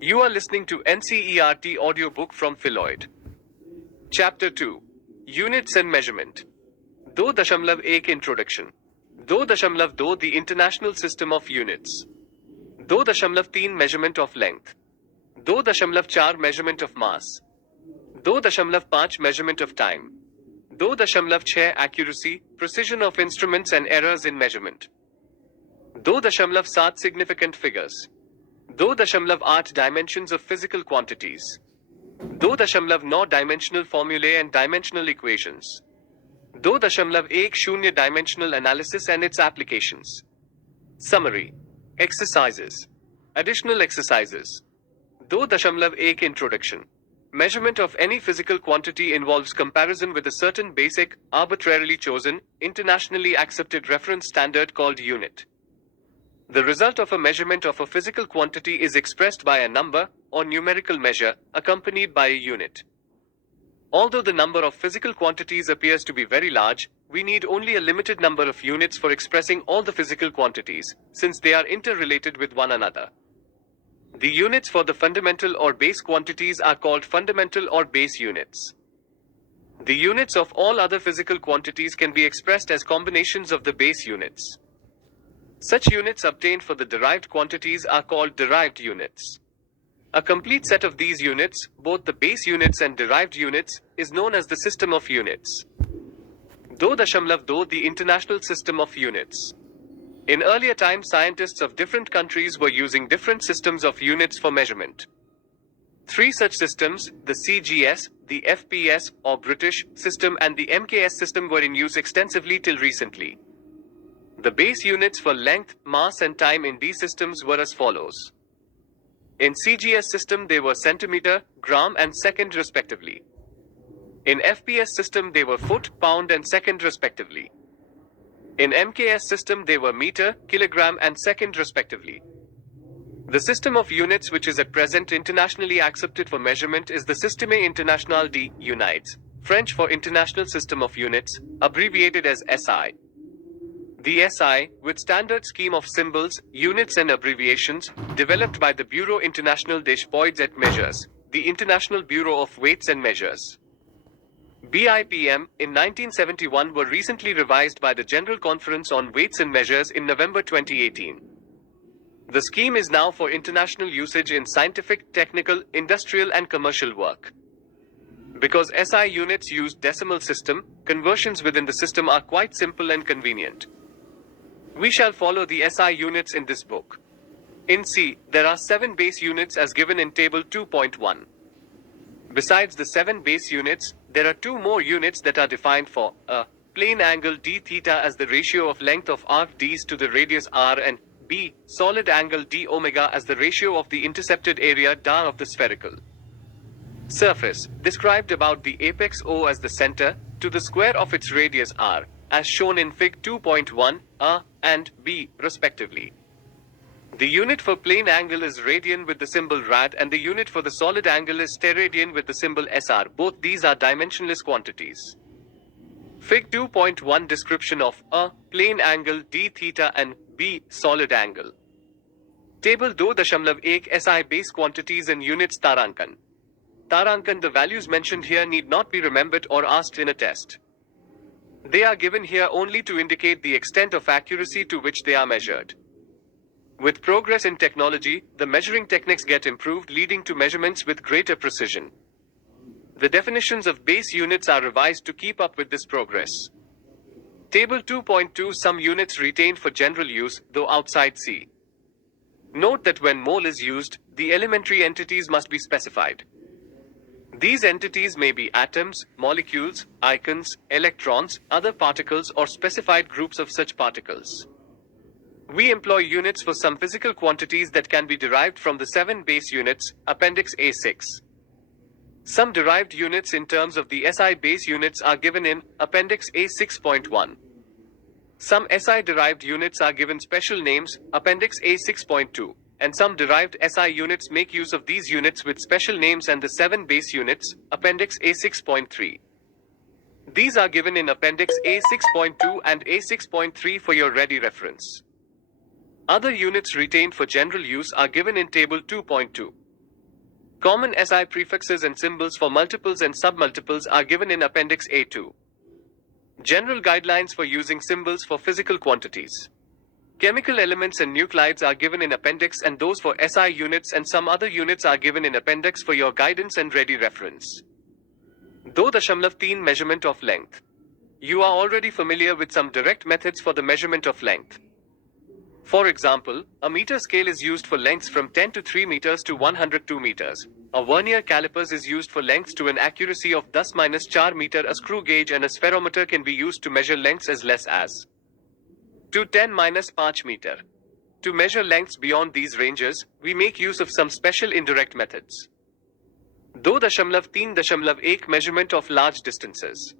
You are listening to NCERT audiobook from Philoid. Chapter 2. Units and Measurement. 2.1 Introduction. 2.2 The International System of Units. 2.3 Measurement of Length. 2.4 Measurement of Mass. 2.5 Measurement of Time. 2.6 Accuracy, Precision of Instruments and Errors in Measurement. 2.7 Significant Figures. 2.8 Dimensions of Physical Quantities. 2.9 Dimensional Formulae and Dimensional Equations. 2.10 Dimensional Analysis and its Applications. Summary. Exercises. Additional exercises. 2.1 Introduction. Measurement of any physical quantity involves comparison with a certain basic, arbitrarily chosen, internationally accepted reference standard called unit. The result of a measurement of a physical quantity is expressed by a number, or numerical measure, accompanied by a unit. Although the number of physical quantities appears to be very large, we need only a limited number of units for expressing all the physical quantities, since they are interrelated with one another. The units for the fundamental or base quantities are called fundamental or base units. The units of all other physical quantities can be expressed as combinations of the base units. Such units obtained for the derived quantities are called derived units. A complete set of these units, both the base units and derived units, is known as the system of units. 2.2 The International System of Units. In earlier times, scientists of different countries were using different systems of units for measurement. Three such systems, the CGS, the FPS or British system and the MKS system, were in use extensively till recently. The base units for length, mass and time in these systems were as follows. In CGS system they were centimeter, gram and second respectively. In FPS system they were foot, pound and second respectively. In MKS system they were meter, kilogram and second respectively. The system of units which is at present internationally accepted for measurement is the Système International des Unités, French for International System of Units, abbreviated as SI. The SI, with standard scheme of symbols, units and abbreviations, developed by the Bureau International des Poids et Mesures, the International Bureau of Weights and Measures. BIPM, in 1971 were recently revised by the General Conference on Weights and Measures in November 2018. The scheme is now for international usage in scientific, technical, industrial and commercial work. Because SI units use decimal system, conversions within the system are quite simple and convenient. We shall follow the SI units in this book. In C, there are 7 base units as given in table 2.1. Besides the 7 base units, there are 2 more units that are defined for a plane angle d theta as the ratio of length of arc d's to the radius r, and b solid angle d omega as the ratio of the intercepted area da of the spherical surface, described about the apex O as the center, to the square of its radius r, as shown in Fig 2.1, A and B, respectively. The unit for plane angle is radian with the symbol rad, and the unit for the solid angle is steradian with the symbol SR. Both these are dimensionless quantities. Fig 2.1 description of A, plane angle d theta and B, solid angle. Table 2.1 SI base quantities and units Tarankan. Tarankan. The values mentioned here need not be remembered or asked in a test. They are given here only to indicate the extent of accuracy to which they are measured. With progress in technology, the measuring techniques get improved, leading to measurements with greater precision. The definitions of base units are revised to keep up with this progress. Table 2.2 Some units retained for general use, though outside C. Note that when mole is used, the elementary entities must be specified. These entities may be atoms, molecules, ions, electrons, other particles or specified groups of such particles. We employ units for some physical quantities that can be derived from the 7 base units, Appendix A6. Some derived units in terms of the SI base units are given in Appendix A6.1. Some SI derived units are given special names, Appendix A6.2. And some derived SI units make use of these units with special names and the 7 base units, Appendix A6.3. These are given in Appendix A6.2 and A6.3 for your ready reference. Other units retained for general use are given in Table 2.2. Common SI prefixes and symbols for multiples and submultiples are given in Appendix A2. General guidelines for using symbols for physical quantities. Chemical elements and nuclides are given in Appendix, and those for SI units and some other units are given in Appendix for your guidance and ready reference. 2.3 Measurement of length. You are already familiar with some direct methods for the measurement of length. For example, a meter scale is used for lengths from 10 to 3 meters to 102 meters. A vernier calipers is used for lengths to an accuracy of 10⁻⁴ meter. A screw gauge and a spherometer can be used to measure lengths as less as to 10⁻⁵ meter. To measure lengths beyond these ranges, we make use of some special indirect methods. 2.3.1 Measurement of large distances.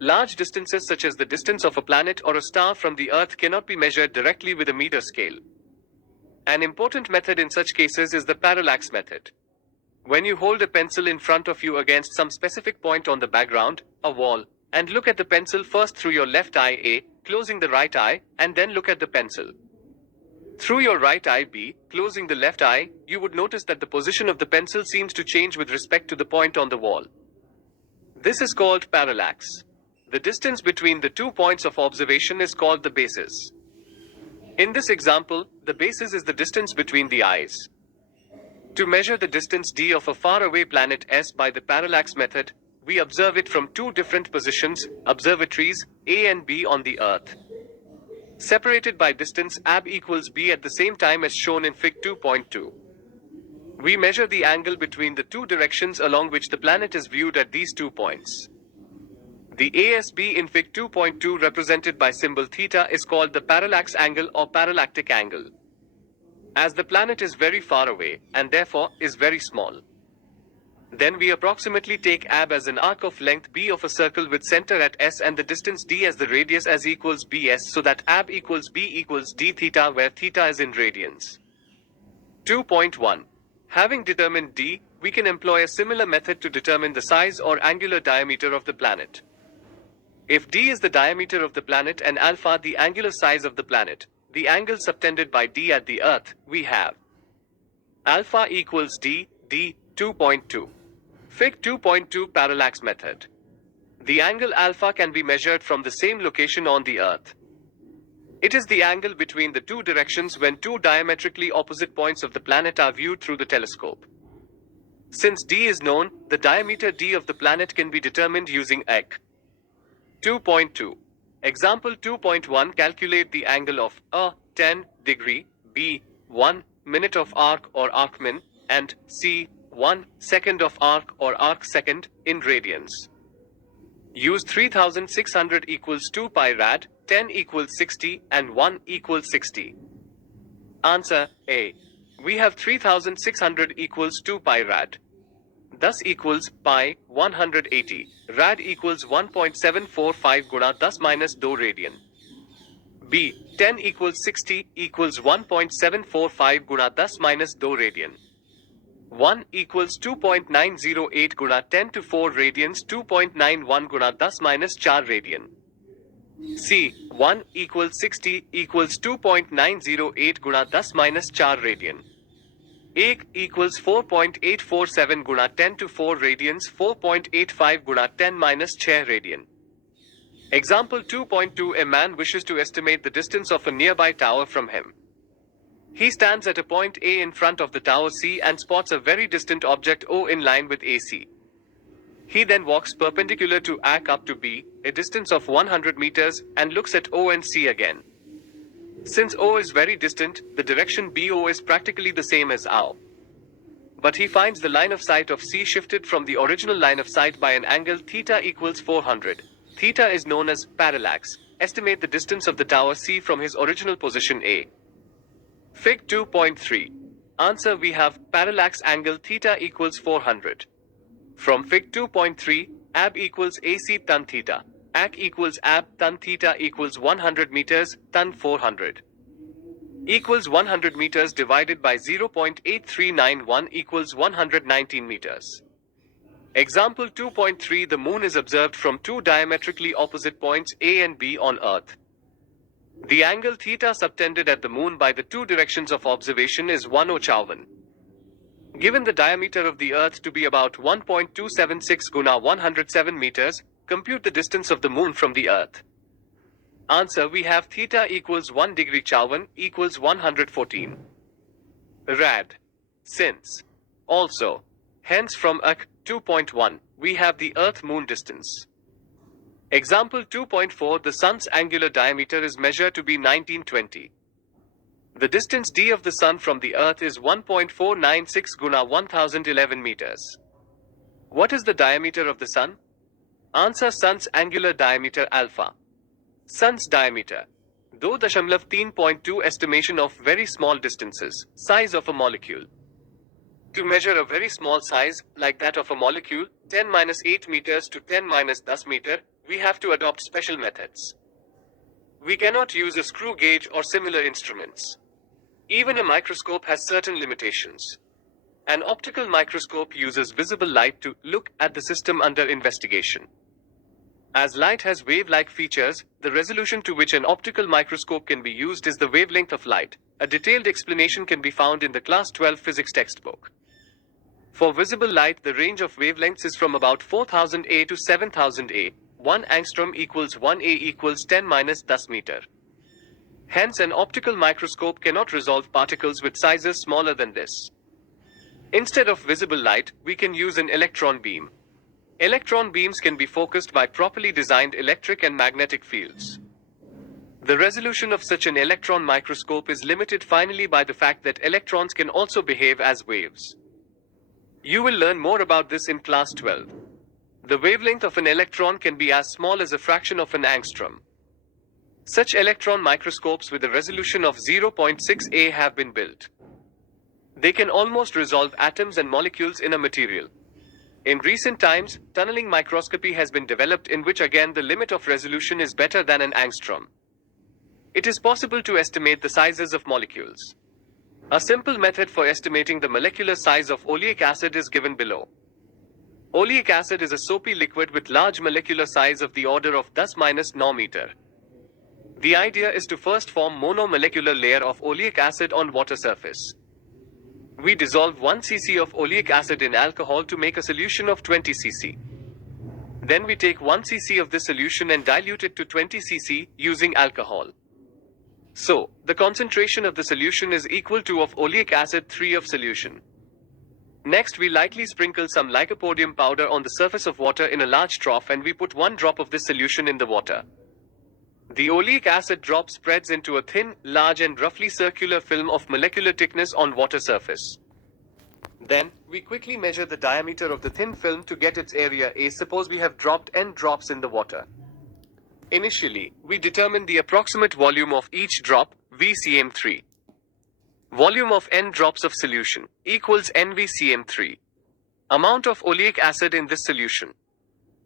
Large distances such as the distance of a planet or a star from the Earth cannot be measured directly with a meter scale. An important method in such cases is the parallax method. When you hold a pencil in front of you against some specific point on the background, a wall, and look at the pencil first through your left eye A, closing the right eye, and then look at the pencil through your right eye B, closing the left eye, you would notice that the position of the pencil seems to change with respect to the point on the wall. This is called parallax. The distance between the 2 points of observation is called the basis. In this example, the basis is the distance between the eyes. To measure the distance d of a faraway planet S by the parallax method, we observe it from 2 different positions, observatories A and B on the Earth, separated by distance AB equals B at the same time as shown in Fig 2.2. We measure the angle between the 2 directions along which the planet is viewed at these 2 points. The ASB in Fig 2.2, represented by symbol theta, is called the parallax angle or parallactic angle. As the planet is very far away, and therefore is very small, then we approximately take AB as an arc of length B of a circle with center at S and the distance d as the radius as equals BS, so that AB equals B equals d theta, where theta is in radians. 2.1. Having determined d, we can employ a similar method to determine the size or angular diameter of the planet. If d is the diameter of the planet and alpha the angular size of the planet, the angle subtended by d at the Earth, we have alpha equals d, d. 2.2. Fig 2.2 Parallax method. The angle alpha can be measured from the same location on the Earth. It is the angle between the 2 directions when 2 diametrically opposite points of the planet are viewed through the telescope. Since d is known, the diameter d of the planet can be determined using EC. 2.2. Example 2.1. Calculate the angle of A, 10 degree, B, 1 minute of arc or arcmin, and C, 1 second of arc or arc second, in radians. Use 3600 equals 2 pi rad, 10 equals 60, and 1 equals 60. Answer A. We have 3600 equals 2 pi rad. Thus equals pi 180. Rad equals 1.745 guna 10 minus 2 radian. B. 10 equals 60 equals 1.745 guna 10 minus 2 radian. 1 equals 2.908 guna 10 to 4 radians, 2.91 guna 10 minus 4 radian. C. 1 equals 60 equals 2.908 guna 10 minus 4 radian. 1 equals 4.847 guna 10 to 4 radians, 4.85 guna 10 minus 4 radian. Example 2.2. A man wishes to estimate the distance of a nearby tower from him. He stands at a point A in front of the tower C and spots a very distant object O in line with AC. He then walks perpendicular to AC up to B, a distance of 100 meters, and looks at O and C again. Since O is very distant, the direction BO is practically the same as AO. But he finds the line of sight of C shifted from the original line of sight by an angle theta equals 400. Theta is known as parallax. Estimate the distance of the tower C from his original position A. Fig 2.3. Answer: we have parallax angle theta equals 400. From Fig 2.3, AB equals AC tan theta. AC equals AB tan theta equals 100 meters, tan 400. Equals 100 meters divided by 0.8391 equals 119 meters. Example 2.3. The moon is observed from 2 diametrically opposite points A and B on Earth. The angle theta subtended at the moon by the 2 directions of observation is 1/1. Given the diameter of the Earth to be about 1.276 guna 107 meters, compute the distance of the Moon from the Earth. Answer: we have theta equals 1 degree Chowan equals 114 rad. Since also, hence from AK 2.1, we have the Earth-Moon distance. Example 2.4, the Sun's angular diameter is measured to be 1920. The distance d of the Sun from the Earth is 1.496 guna 1011 meters. What is the diameter of the Sun? Answer: Sun's angular diameter alpha. Sun's diameter 2.3.2 estimation of very small distances, size of a molecule. To measure a very small size, like that of a molecule, 10-8 meters to 10-10 meter, we have to adopt special methods. We cannot use a screw gauge or similar instruments. Even a microscope has certain limitations. An optical microscope uses visible light to look at the system under investigation. As light has wave-like features, the resolution to which an optical microscope can be used is the wavelength of light. A detailed explanation can be found in the Class 12 physics textbook. For visible light, the range of wavelengths is from about 4000 A to 7000 A. 1 angstrom equals 1 A equals 10-10 meter. Hence, an optical microscope cannot resolve particles with sizes smaller than this. Instead of visible light, we can use an electron beam. Electron beams can be focused by properly designed electric and magnetic fields. The resolution of such an electron microscope is limited finally by the fact that electrons can also behave as waves. You will learn more about this in Class 12. The wavelength of an electron can be as small as a fraction of an angstrom. Such electron microscopes with a resolution of 0.6 A have been built. They can almost resolve atoms and molecules in a material. In recent times, tunneling microscopy has been developed, in which again the limit of resolution is better than an angstrom. It is possible to estimate the sizes of molecules. A simple method for estimating the molecular size of oleic acid is given below. Oleic acid is a soapy liquid with large molecular size of the order of 10 nanometer. The idea is to first form monomolecular layer of oleic acid on water surface. We dissolve 1 cc of oleic acid in alcohol to make a solution of 20 cc. Then we take 1 cc of this solution and dilute it to 20 cc using alcohol. So, the concentration of the solution is equal to of oleic acid 3 of solution. Next, we lightly sprinkle some lycopodium powder on the surface of water in a large trough, and we put 1 drop of this solution in the water. The oleic acid drop spreads into a thin, large and roughly circular film of molecular thickness on water surface. Then, we quickly measure the diameter of the thin film to get its area A. Suppose we have dropped n drops in the water. Initially, we determine the approximate volume of each drop, VCm3. Volume of n drops of solution equals NVCm3. Amount of oleic acid in this solution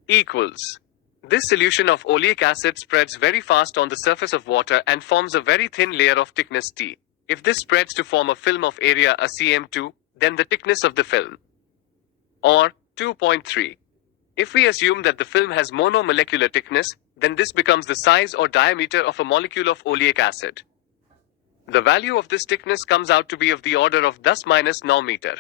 equals. This solution of oleic acid spreads very fast on the surface of water and forms a very thin layer of thickness T. If this spreads to form a film of area a cm2, then the thickness of the film, or 2.3. If we assume that the film has monomolecular thickness, then this becomes the size or diameter of a molecule of oleic acid. The value of this thickness comes out to be of the order of 10 nanometer.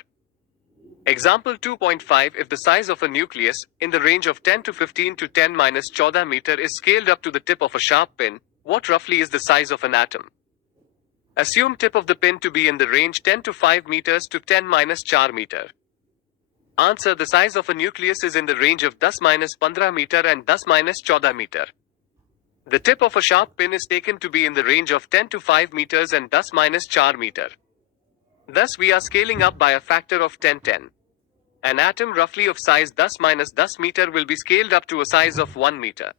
Example 2.5, if the size of a nucleus, in the range of 10 to 15 to 10-14 meter, is scaled up to the tip of a sharp pin, what roughly is the size of an atom? Assume tip of the pin to be in the range 10 to 5 meters to 10-4 meter. Answer: the size of a nucleus is in the range of 10-15 meter and 10-14 meter. The tip of a sharp pin is taken to be in the range of 10 to 5 meters and 10-4 meter. Thus we are scaling up by a factor of 10. An atom roughly of size 10-10 meter will be scaled up to a size of 1 meter.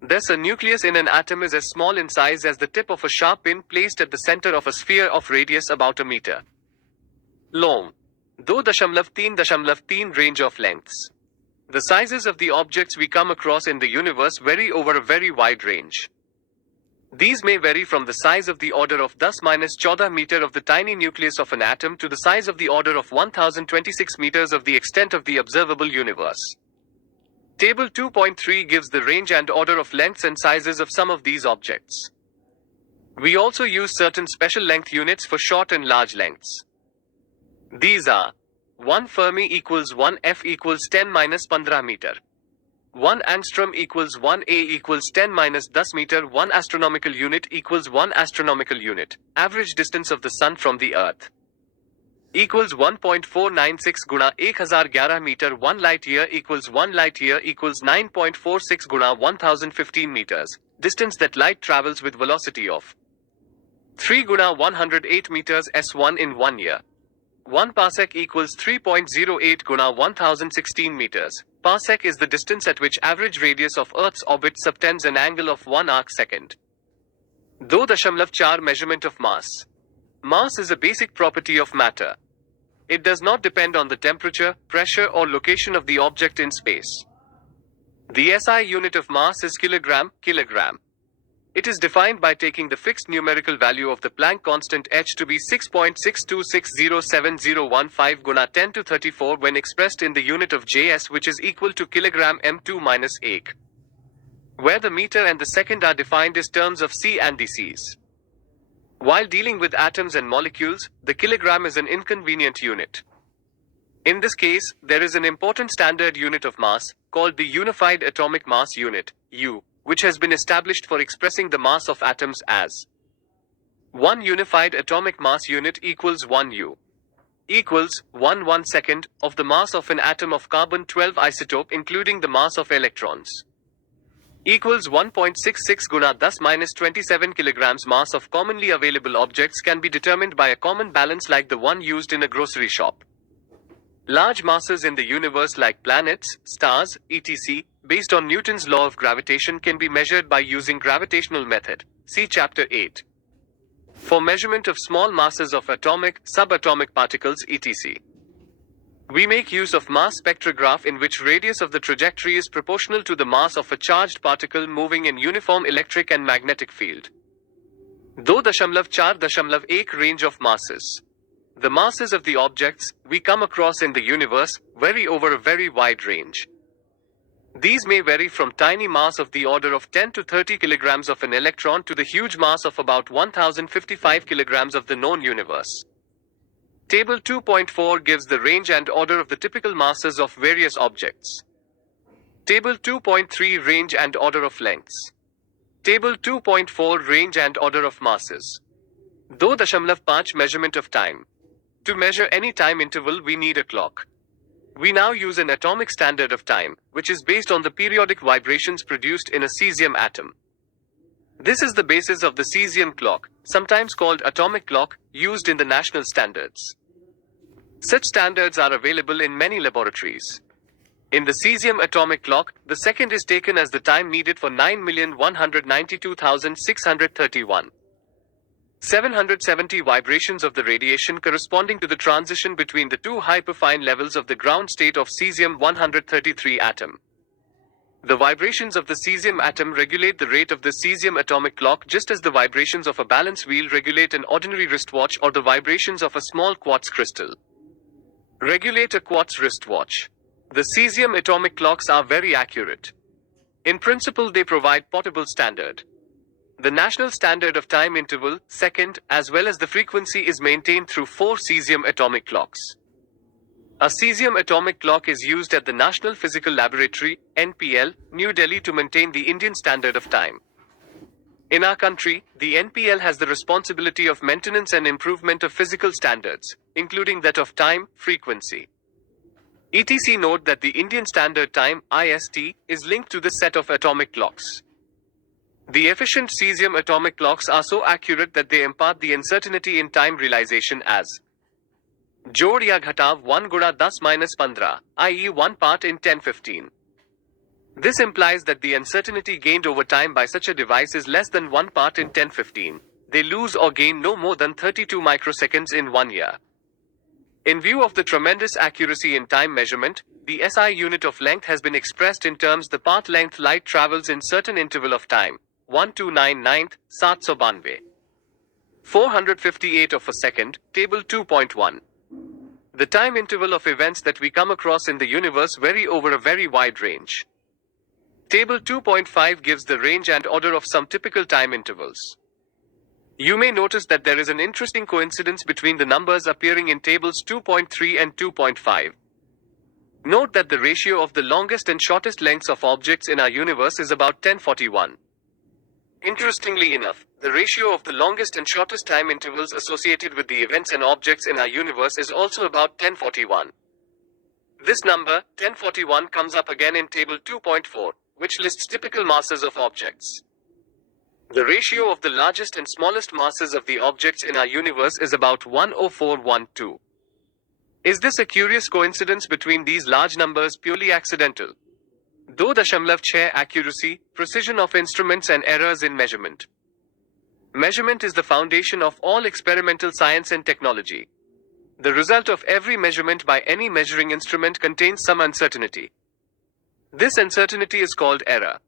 Thus a nucleus in an atom is as small in size as the tip of a sharp pin placed at the center of a sphere of radius about a meter long. 2.3.3 range of lengths. The sizes of the objects we come across in the universe vary over a very wide range. These may vary from the size of the order of 10-14 meter of the tiny nucleus of an atom to the size of the order of 1026 meters of the extent of the observable universe. Table 2.3 gives the range and order of lengths and sizes of some of these objects. We also use certain special length units for short and large lengths. These are 1 Fermi equals 1 F equals 10 minus 15 meter. 1 angstrom equals 1 A equals 10 minus 10 meter. 1 astronomical unit equals 1 astronomical unit. Average distance of the sun from the earth equals 1.496 guna 1011 meter. 1 light year equals 1 light year equals 9.46 guna 1015 meters. Distance that light travels with velocity of 3 guna 108 meters s1 in 1 year. 1 parsec equals 3.08 guna 1016 meters. Parsec is the distance at which average radius of Earth's orbit subtends an angle of 1 arc second. 2.4 Measurement of mass. Mass is a basic property of matter. It does not depend on the temperature, pressure or location of the object in space. The SI unit of mass is kilogram. It is defined by taking the fixed numerical value of the Planck constant h to be 6.6260715 guna 10 to 34 when expressed in the unit of Js, which is equal to kilogram m2 minus 8, where the meter and the second are defined as terms of C and dCs. While dealing with atoms and molecules, the kilogram is an inconvenient unit. In this case, there is an important standard unit of mass, called the Unified Atomic Mass Unit, U, which has been established for expressing the mass of atoms as 1 unified atomic mass unit equals 1 U equals 1 second of the mass of an atom of carbon-12 isotope including the mass of electrons equals 1.66 guna 10 minus 27 kilograms. Mass of commonly available objects can be determined by a common balance like the one used in a grocery shop. Large masses in the universe like planets, stars, etc., based on Newton's law of gravitation can be measured by using gravitational method. See chapter 8. For measurement of small masses of atomic, subatomic particles etc., we make use of mass spectrograph in which radius of the trajectory is proportional to the mass of a charged particle moving in uniform electric and magnetic field. 2.4.1 range of masses. The masses of the objects we come across in the universe vary over a very wide range. These may vary from tiny mass of the order of 10 to 30 kilograms of an electron to the huge mass of about 1055 kilograms of the known universe. Table 2.4 gives the range and order of the typical masses of various objects. Table 2.3 Range and order of lengths. Table 2.4 Range and order of masses. 2.5 Measurement of time. To measure any time interval we need a clock. We now use an atomic standard of time, which is based on the periodic vibrations produced in a cesium atom. This is the basis of the cesium clock, sometimes called atomic clock, used in the national standards. Such standards are available in many laboratories. In the cesium atomic clock, the second is taken as the time needed for 9,192,631. 770 vibrations of the radiation corresponding to the transition between the two hyperfine levels of the ground state of cesium-133 atom. The vibrations of the cesium atom regulate the rate of the cesium atomic clock just as the vibrations of a balance wheel regulate an ordinary wristwatch or the vibrations of a small quartz crystal regulate a quartz wristwatch. The cesium atomic clocks are very accurate. In principle, they provide portable standard. The national standard of time interval, second, as well as the frequency is maintained through 4 cesium atomic clocks. A cesium atomic clock is used at the National Physical Laboratory, NPL, New Delhi to maintain the Indian standard of time. In our country, the NPL has the responsibility of maintenance and improvement of physical standards, including that of time, frequency, etc. Note that the Indian Standard Time, IST, is linked to this set of atomic clocks. The efficient cesium atomic clocks are so accurate that they impart the uncertainty in time realization as jod ya ghatav 1 guda 10 minus 15, i.e. 1 part in 1015. This implies that the uncertainty gained over time by such a device is less than 1 part in 1015. They lose or gain no more than 32 microseconds in 1 year. In view of the tremendous accuracy in time measurement, the SI unit of length has been expressed in terms the path length light travels in certain interval of time. 1299th, 792. 458 of a second, table 2.1. The time interval of events that we come across in the universe vary over a very wide range. Table 2.5 gives the range and order of some typical time intervals. You may notice that there is an interesting coincidence between the numbers appearing in tables 2.3 and 2.5. Note that the ratio of the longest and shortest lengths of objects in our universe is about 1041. Interestingly enough, the ratio of the longest and shortest time intervals associated with the events and objects in our universe is also about 1041. This number, 1041, comes up again in table 2.4, which lists typical masses of objects. The ratio of the largest and smallest masses of the objects in our universe is about 10412. Is this a curious coincidence between these large numbers purely accidental? 2.6 accuracy, precision of instruments and errors in measurement. Measurement is the foundation of all experimental science and technology. The result of every measurement by any measuring instrument contains some uncertainty. This uncertainty is called error.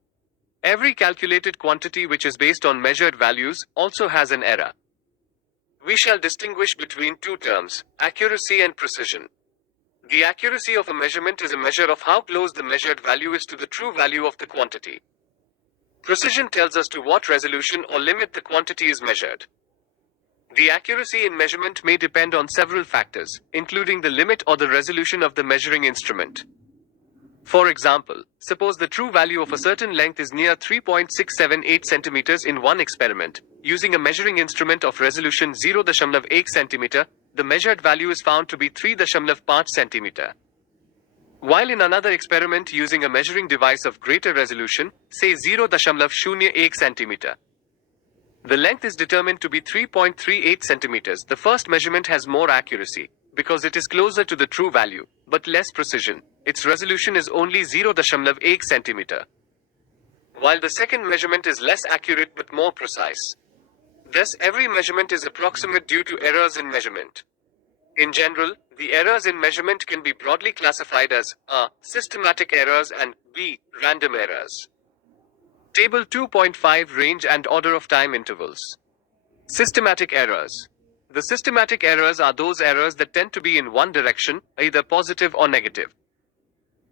Every calculated quantity which is based on measured values also has an error. We shall distinguish between two terms, accuracy and precision. The accuracy of a measurement is a measure of how close the measured value is to the true value of the quantity. Precision tells us to what resolution or limit the quantity is measured. The accuracy in measurement may depend on several factors, including the limit or the resolution of the measuring instrument. For example, suppose the true value of a certain length is near 3.678 centimeters in one experiment. Using a measuring instrument of resolution 0.1 centimeter, the measured value is found to be 3.5 centimeter. While in another experiment using a measuring device of greater resolution, say 0.08 centimeter, the length is determined to be 3.38 centimeters. The first measurement has more accuracy, because it is closer to the true value, but less precision. Its resolution is only 0.8 centimeter. While the second measurement is less accurate but more precise. Thus, every measurement is approximate due to errors in measurement. In general, the errors in measurement can be broadly classified as a. Systematic errors and b. Random errors. Table 2.5 Range and order of time intervals. Systematic errors. The systematic errors are those errors that tend to be in one direction, either positive or negative.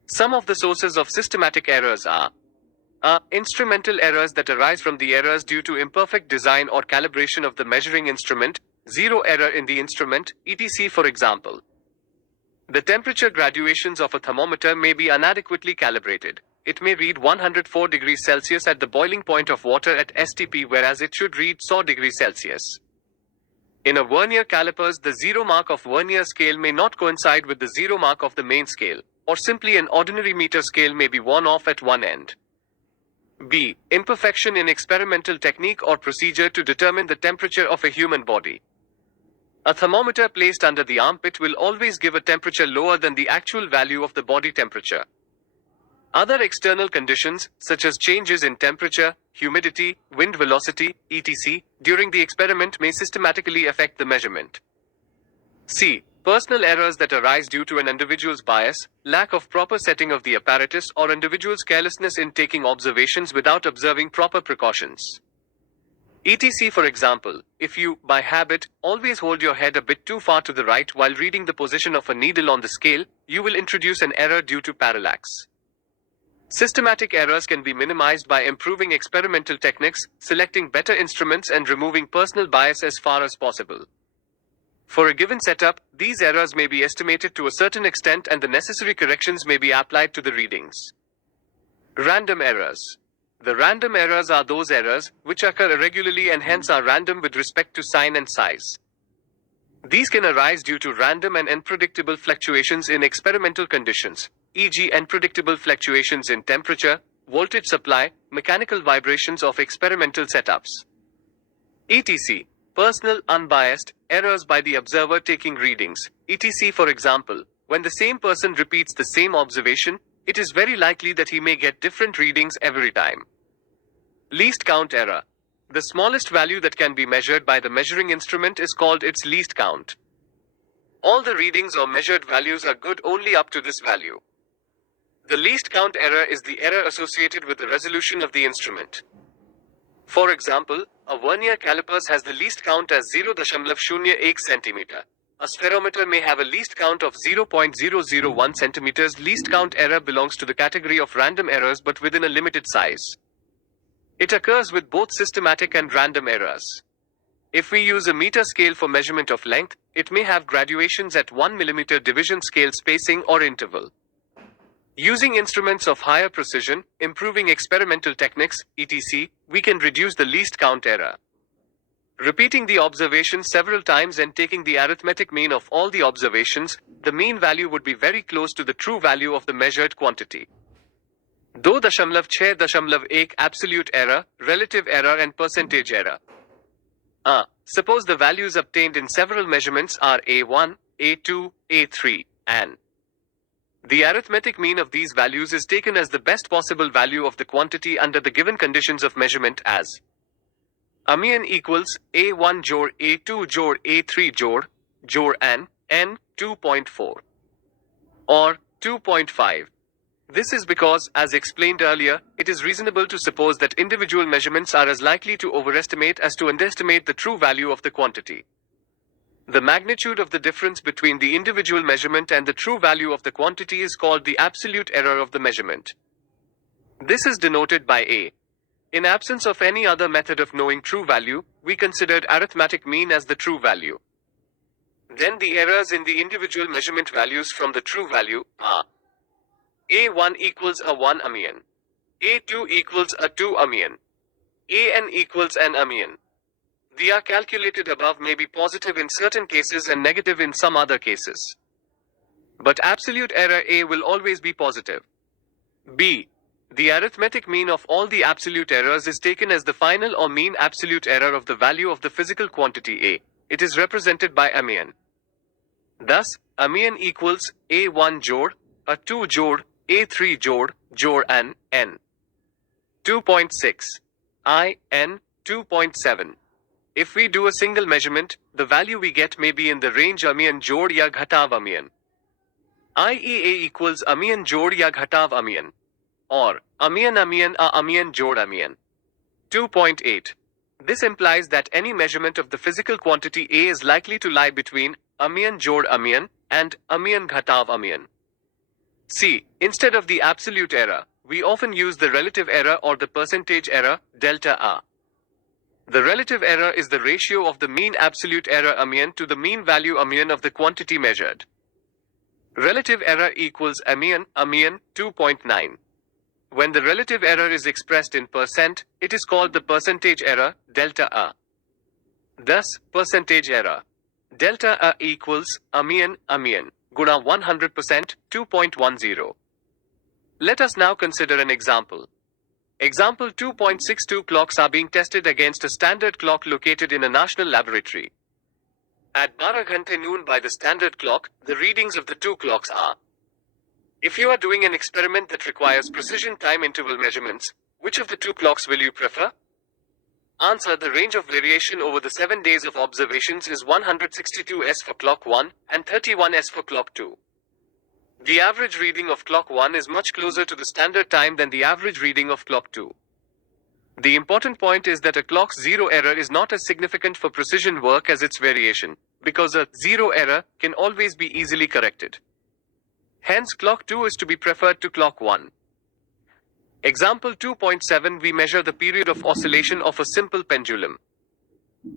Some of the sources of systematic errors are a. Instrumental errors that arise from the errors due to imperfect design or calibration of the measuring instrument, zero error in the instrument, etc. For example, the temperature graduations of a thermometer may be inadequately calibrated. It may read 104 degrees Celsius at the boiling point of water at STP, whereas it should read 100 degrees Celsius. In a vernier calipers, the zero mark of vernier scale may not coincide with the zero mark of the main scale, or simply an ordinary meter scale may be worn off at one end. B. Imperfection in experimental technique or procedure to determine the temperature of a human body. A thermometer placed under the armpit will always give a temperature lower than the actual value of the body temperature. Other external conditions, such as changes in temperature, humidity, wind velocity, etc., during the experiment may systematically affect the measurement. C. Personal errors that arise due to an individual's bias, lack of proper setting of the apparatus, or individual's carelessness in taking observations without observing proper precautions. etc. For example, if you, by habit, always hold your head a bit too far to the right while reading the position of a needle on the scale, you will introduce an error due to parallax. Systematic errors can be minimized by improving experimental techniques, selecting better instruments, and removing personal bias as far as possible. For a given setup, these errors may be estimated to a certain extent and the necessary corrections may be applied to the readings. Random errors. The random errors are those errors which occur irregularly and hence are random with respect to sign and size. These can arise due to random and unpredictable fluctuations in experimental conditions, e.g., unpredictable fluctuations in temperature, voltage supply, mechanical vibrations of experimental setups, etc. Personal, unbiased errors by the observer taking readings, etc. For example, when the same person repeats the same observation, it is very likely that he may get different readings every time. Least count error. The smallest value that can be measured by the measuring instrument is called its least count. All the readings or measured values are good only up to this value. The least count error is the error associated with the resolution of the instrument. For example, a vernier calipers has the least count as 0.001 centimeter. A spherometer may have a least count of 0.001 centimeters. Least count error belongs to the category of random errors but within a limited size. It occurs with both systematic and random errors. If we use a meter scale for measurement of length, it may have graduations at 1 millimeter division scale spacing or interval. Using instruments of higher precision, improving experimental techniques, etc., we can reduce the least count error. Repeating the observation several times and taking the arithmetic mean of all the observations, the mean value would be very close to the true value of the measured quantity. 2.6.1 absolute error, relative error and percentage error. Suppose the values obtained in several measurements are A1, A2, A3, and the arithmetic mean of these values is taken as the best possible value of the quantity under the given conditions of measurement as mean equals A1 jor A2 jor A3 jor and n 2.4 or 2.5. This is because, as explained earlier, it is reasonable to suppose that individual measurements are as likely to overestimate as to underestimate the true value of the quantity. The magnitude of the difference between the individual measurement and the true value of the quantity is called the absolute error of the measurement. This is denoted by A. In absence of any other method of knowing true value, we considered arithmetic mean as the true value. Then the errors in the individual measurement values from the true value are A1 equals a 1 mean, A2 equals a 2 mean, An equals an mean. The are calculated above may be positive in certain cases and negative in some other cases. But absolute error A will always be positive. B. The arithmetic mean of all the absolute errors is taken as the final or mean absolute error of the value of the physical quantity A. It is represented by a mean. Thus, a mean equals A1 jor, a 2 jor, A3 jor and n. 2.6. I, n, 2.7. If we do a single measurement, the value we get may be in the range mean jod ya ghatav mean. I.e. A equals mean jod ya ghatav mean. Or mean jod mean. 2.8. This implies that any measurement of the physical quantity A is likely to lie between mean jod mean and mean ghatav mean. C. Instead of the absolute error, we often use the relative error or the percentage error, delta A. The relative error is the ratio of the mean absolute error mean to the mean value mean of the quantity measured. Relative error equals mean 2.9. When the relative error is expressed in percent, it is called the percentage error, delta A. Thus, percentage error, delta A equals mean guna 100%, 2.10. Let us now consider an example. Example 2.62 clocks are being tested against a standard clock located in a national laboratory. At 12 ghante noon by the standard clock, the readings of the two clocks are. If you are doing an experiment that requires precision time interval measurements, which of the two clocks will you prefer? Answer: the range of variation over the 7 days of observations is 162s for clock 1 and 31s for clock 2. The average reading of clock 1 is much closer to the standard time than the average reading of clock 2. The important point is that a clock's zero error is not as significant for precision work as its variation, because a zero error can always be easily corrected. Hence, clock 2 is to be preferred to clock 1. Example 2.7, we measure the period of oscillation of a simple pendulum.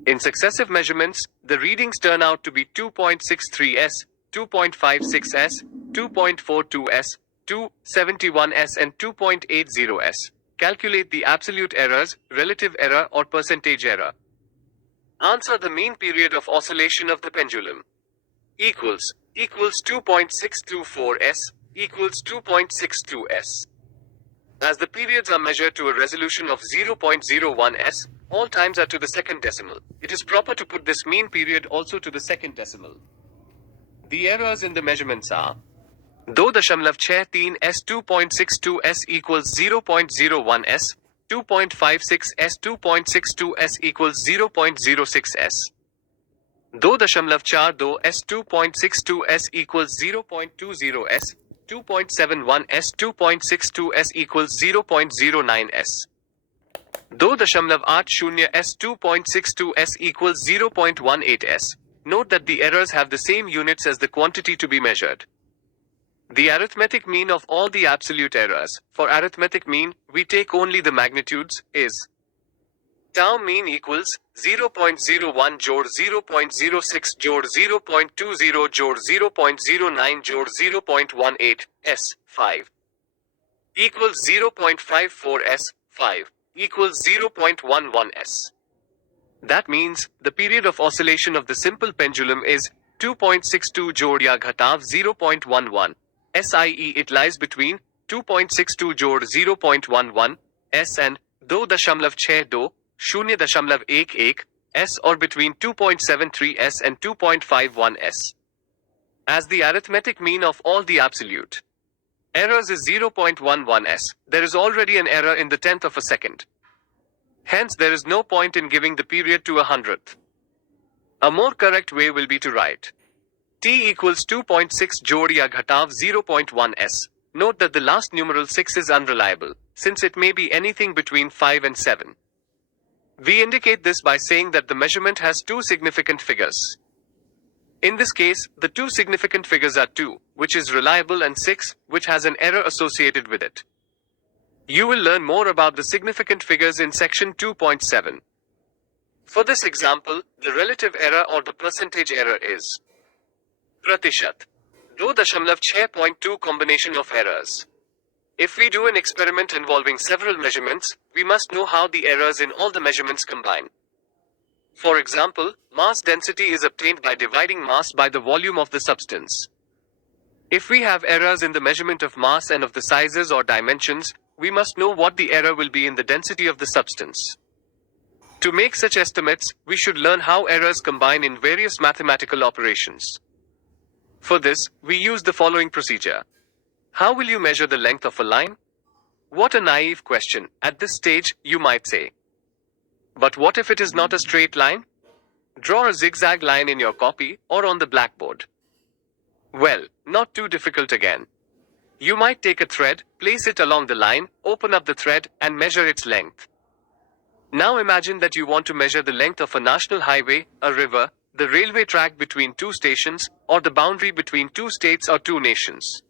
In successive measurements, the readings turn out to be 2.63s, 2.56s, 2.42s, 271s and 2.80s. Calculate the absolute errors, relative error or percentage error. Answer: the mean period of oscillation of the pendulum equals 2.624s equals 2.62s. As the periods are measured to a resolution of 0.01s, all times are to the second decimal. It is proper to put this mean period also to the second decimal. The errors in the measurements are 2.63s 2.62s equals 0.01s, 2.56s 2.62s equals 0.06s, 2.42s 2.62s equals 0.20s, 2.71s 2.62s equals 0.09s, 2.80s 2.62s equals 0.18s. Note that the errors have the same units as the quantity to be measured. The arithmetic mean of all the absolute errors. For arithmetic mean, we take only the magnitudes, is Tau mean equals 0.01 जोड़ 0.06 जोड़ 0.20 जोड़ 0.09 जोड़ 0.18 S5 equals 0.54 S5 equals 0.11 S. That means the period of oscillation of the simple pendulum is 2.62 जोड़ या घटाव 0.11 SIE. It lies between 2.62 जोड़ 0.11 S and 2.62 0.11 S, or between 2.73 S and 2.51 S. As the arithmetic mean of all the absolute errors is 0.11 S, there is already an error in the tenth of a second. Hence, there is no point in giving the period to a hundredth. A more correct way will be to write T equals 2.6 जोड़ या घटाव 0.1 S. Note that the last numeral 6 is unreliable, since it may be anything between 5 and 7. We indicate this by saying that the measurement has two significant figures. In this case, the two significant figures are 2, which is reliable, and 6, which has an error associated with it. You will learn more about the significant figures in section 2.7. For this example, the relative error or the percentage error is प्रतिशत 2.6.2 combination of errors. If we do an experiment involving several measurements, we must know how the errors in all the measurements combine. For example, mass density is obtained by dividing mass by the volume of the substance. If we have errors in the measurement of mass and of the sizes or dimensions, we must know what the error will be in the density of the substance. To make such estimates, we should learn how errors combine in various mathematical operations. For this, we use the following procedure. How will you measure the length of a line? What a naive question. At this stage, you might say. But what if it is not a straight line? Draw a zigzag line in your copy or on the blackboard. Well, not too difficult again. You might take a thread, place it along the line, open up the thread, and measure its length. Now imagine that you want to measure the length of a national highway, a river, the railway track between two stations, or the boundary between two states or two nations.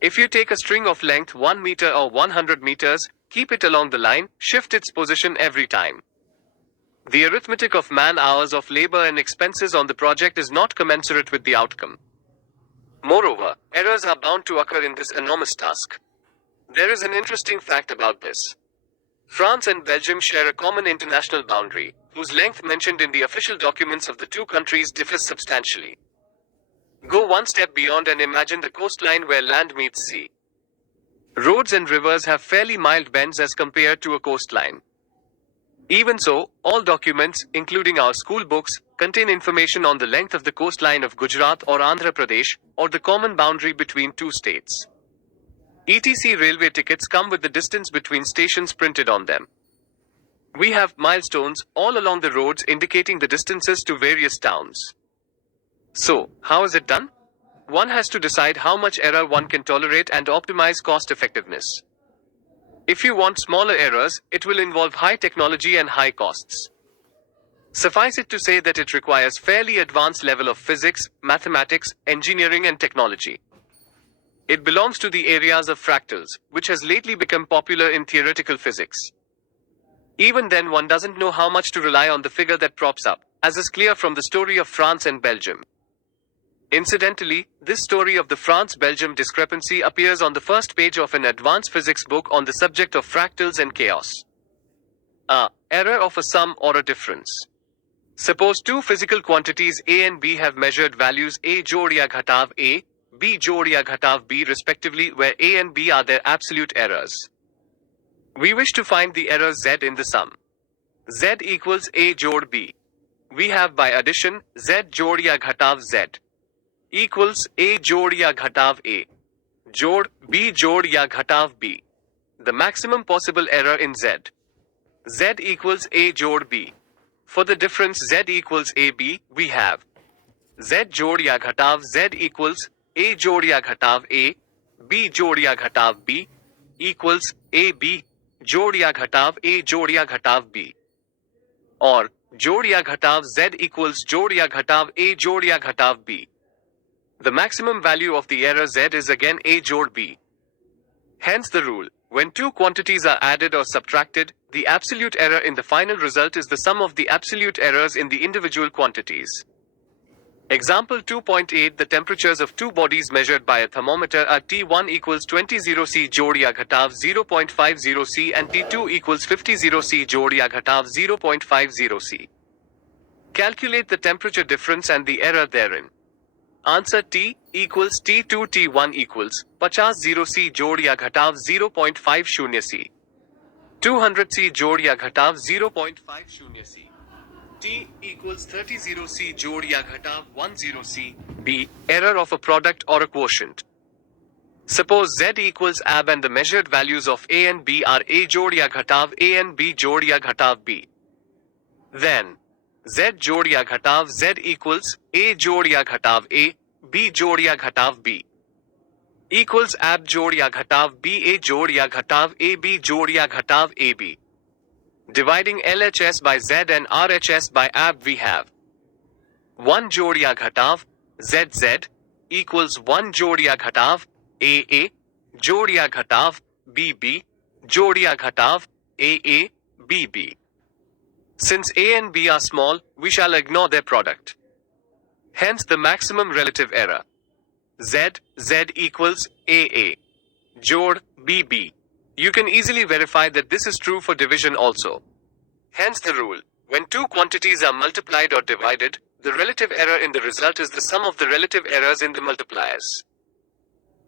If you take a string of length 1 meter or 100 meters, keep it along the line, shift its position every time. The arithmetic of man-hours of labor and expenses on the project is not commensurate with the outcome. Moreover, errors are bound to occur in this enormous task. There is an interesting fact about this. France and Belgium share a common international boundary, whose length mentioned in the official documents of the two countries differs substantially. Go one step beyond and imagine the coastline where land meets sea. Roads and rivers have fairly mild bends as compared to a coastline. Even so, all documents, including our school books, contain information on the length of the coastline of Gujarat or Andhra Pradesh, or the common boundary between two states. etc. Railway tickets come with the distance between stations printed on them. We have milestones all along the roads indicating the distances to various towns. So, how is it done? One has to decide how much error one can tolerate and optimize cost effectiveness. If you want smaller errors, it will involve high technology and high costs. Suffice it to say that it requires fairly advanced level of physics, mathematics, engineering and technology. It belongs to the areas of fractals, which has lately become popular in theoretical physics. Even then, one doesn't know how much to rely on the figure that props up, as is clear from the story of France and Belgium. Incidentally, this story of the France-Belgium discrepancy appears on the first page of an advanced physics book on the subject of fractals and chaos. Error of a sum or a difference. Suppose two physical quantities A and B have measured values A जोड़ या घटाव A, B जोड़ या घटाव B respectively, where A and B are their absolute errors. We wish to find the error Z in the sum. Z equals A जोड़ B. We have by addition Z जोड़ या घटाव Z equals A जोड़ या घटाव A जोड़ B जोड़ या घटाव B. The maximum possible error in Z. Z equals A जोड़ B. For the difference Z equals AB, we have Z जोड़ या घटाव Z equals A जोड़ या घटाव A, B जोड़ या घटाव B equals AB जोड़ या घटाव A जोड़ या घटाव B. और जोड़ या घटाव Z equals जोड़ या घटाव A जोड़ या घटाव B. The maximum value of the error Z is again A जोड़ B. Hence the rule, when two quantities are added or subtracted, the absolute error in the final result is the sum of the absolute errors in the individual quantities. Example 2.8 The temperatures of two bodies measured by a thermometer are T1 equals 20 C जोड़ या घटाव 0.50 C and T2 equals 50 C जोड़ या घटाव 0.50 C. Calculate the temperature difference and the error therein. Answer T equals T2 T1 equals 50 C जोड़ या घटाव 0.50 C. 200 C जोड़ या घटाव 0.50 C. T equals 30 C जोड़ या घटाव 10 C. B. Error of a product or a quotient. Suppose Z equals AB and the measured values of A and B are A जोड़ या घटाव A and B जोड़ या घटाव B. Then Z जोड़ या घटाव Z equals A जोड़ या घटाव A, B जोड़ या घटाव B. Equals AB जोड़ या घटाव B A जोड़ या घटाव A B जोड़ या घटाव A B. Dividing LHS by Z and RHS by AB we have 1 जोड़ या घटाव ZZ equals 1 जोड़ या घटाव AA जोड़ या घटाव BB जोड़ या घटाव AA BB. Since A and B are small, we shall ignore their product. Hence the maximum relative error. Z equals AA जोड़ BB. You can easily verify that this is true for division also. Hence the rule, when two quantities are multiplied or divided, the relative error in the result is the sum of the relative errors in the multipliers.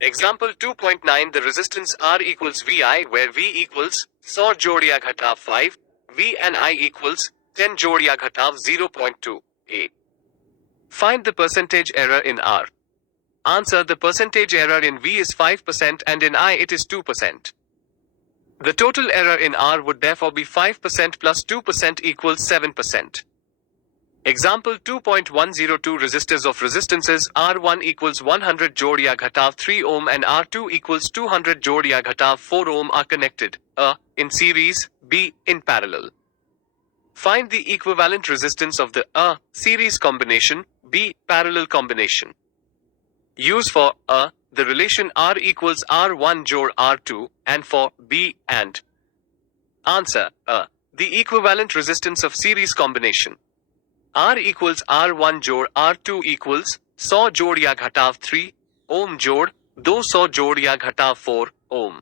Example 2.9 The resistance R equals VI where V equals 100 जोड़ या घटाव 5, V and I equals 10 जोड़ या घटाव 0.2 A. Find the percentage error in R. Answer The percentage error in V is 5% and in I it is 2%. The total error in R would therefore be 5% plus 2% equals 7%. Example 2.102 Resistors of resistances R1 equals 100 जोड़ या घटाव 3 ohm and R2 equals 200 जोड़ या घटाव 4 ohm are connected, A. in series, B. in parallel. Find the equivalent resistance of the A. series combination, B. parallel combination. Use for A. the relation R equals R1 जोड़ R2 and for B and. Answer A. The equivalent resistance of series combination. R equals R1 जोड़ R2 equals 100 जोड़ या घटाव 3 ohm जोड़ 200 जोड़ या घटाव 4 ohm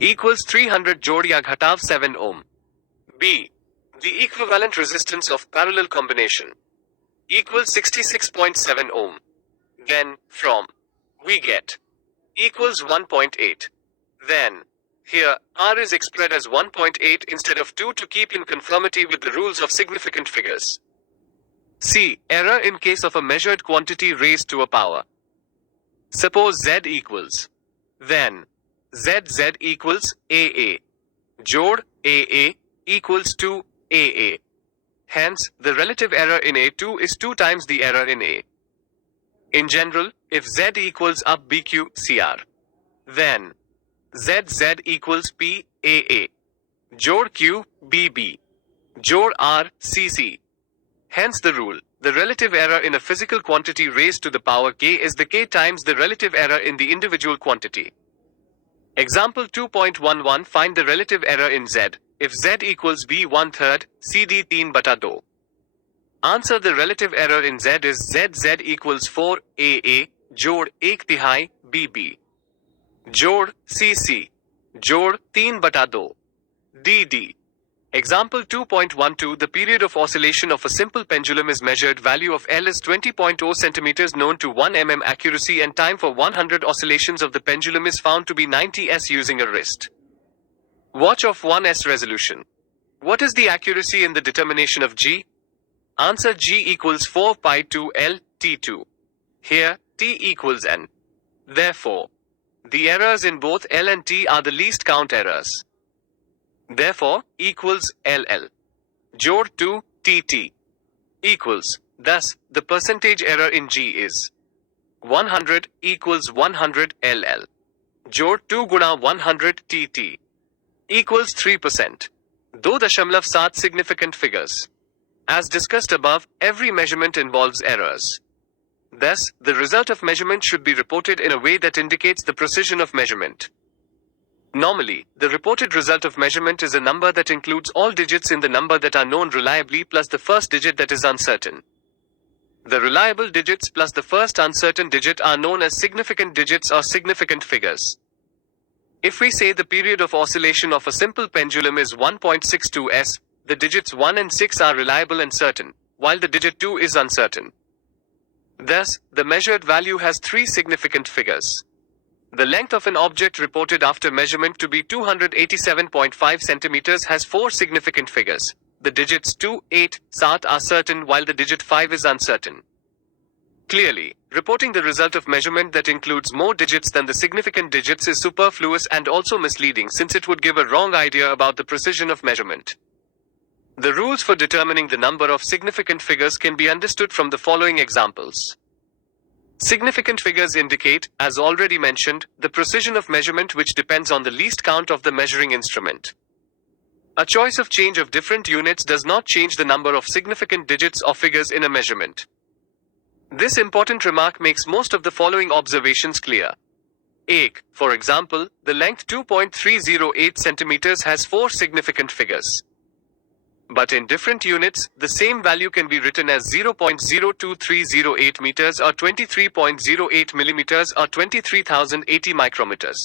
equals 300 जोड़ या घटाव 7 ohm. B. The equivalent resistance of parallel combination equals 66.7 ohm. Then, from we get equals 1.8. Then, here, R is expressed as 1.8 instead of 2 to keep in conformity with the rules of significant figures. C. Error in case of a measured quantity raised to a power. Suppose Z equals. Then, ZZ equals AA. जोड़ AA equals to AA. Hence, the relative error in A2 is 2 times the error in A. In general, if Z equals up BQ CR, then ZZ equals PAA. जोड़ Q BB. जोड़ R CC. Hence the rule, the relative error in a physical quantity raised to the power K is the K times the relative error in the individual quantity. Example 2.11 Find the relative error in Z, if Z equals B 1/3, CD 3/2. Answer The relative error in Z is ZZ equals 4 AA, जोड़ 1/3 BB, जोड़ CC, जोड़ 3/2 DD. Example 2.12 The period of oscillation of a simple pendulum is measured. Value of L is 20.0 centimeters known to 1 mm accuracy and time for 100 oscillations of the pendulum is found to be 90 s using a wrist watch of 1 s resolution. What is the accuracy in the determination of G? Answer G equals 4 pi 2 L T2. Here, T equals N. Therefore, the errors in both L and T are the least count errors. Therefore, equals LL. जोड़ 2 TT equals. Thus, the percentage error in G is 100 equals 100 LL. जोड़ 2 गुणा 100 TT equals 3%. 2.7 significant figures. As discussed above, every measurement involves errors. Thus, the result of measurement should be reported in a way that indicates the precision of measurement. Normally, the reported result of measurement is a number that includes all digits in the number that are known reliably plus the first digit that is uncertain. The reliable digits plus the first uncertain digit are known as significant digits or significant figures. If we say the period of oscillation of a simple pendulum is 1.62 s, the digits 1 and 6 are reliable and certain, while the digit 2 is uncertain. Thus, the measured value has three significant figures. The length of an object reported after measurement to be 287.5 centimeters has four significant figures. The digits 2, 8, 7 are certain while the digit 5 is uncertain. Clearly, reporting the result of measurement that includes more digits than the significant digits is superfluous and also misleading since it would give a wrong idea about the precision of measurement. The rules for determining the number of significant figures can be understood from the following examples. Significant figures indicate, as already mentioned, the precision of measurement which depends on the least count of the measuring instrument. A choice of change of different units does not change the number of significant digits or figures in a measurement. This important remark makes most of the following observations clear. A. For example, the length 2.308 centimeters has four significant figures. But in different units, the same value can be written as 0.02308 meters or 23.08 millimeters or 23,080 micrometers.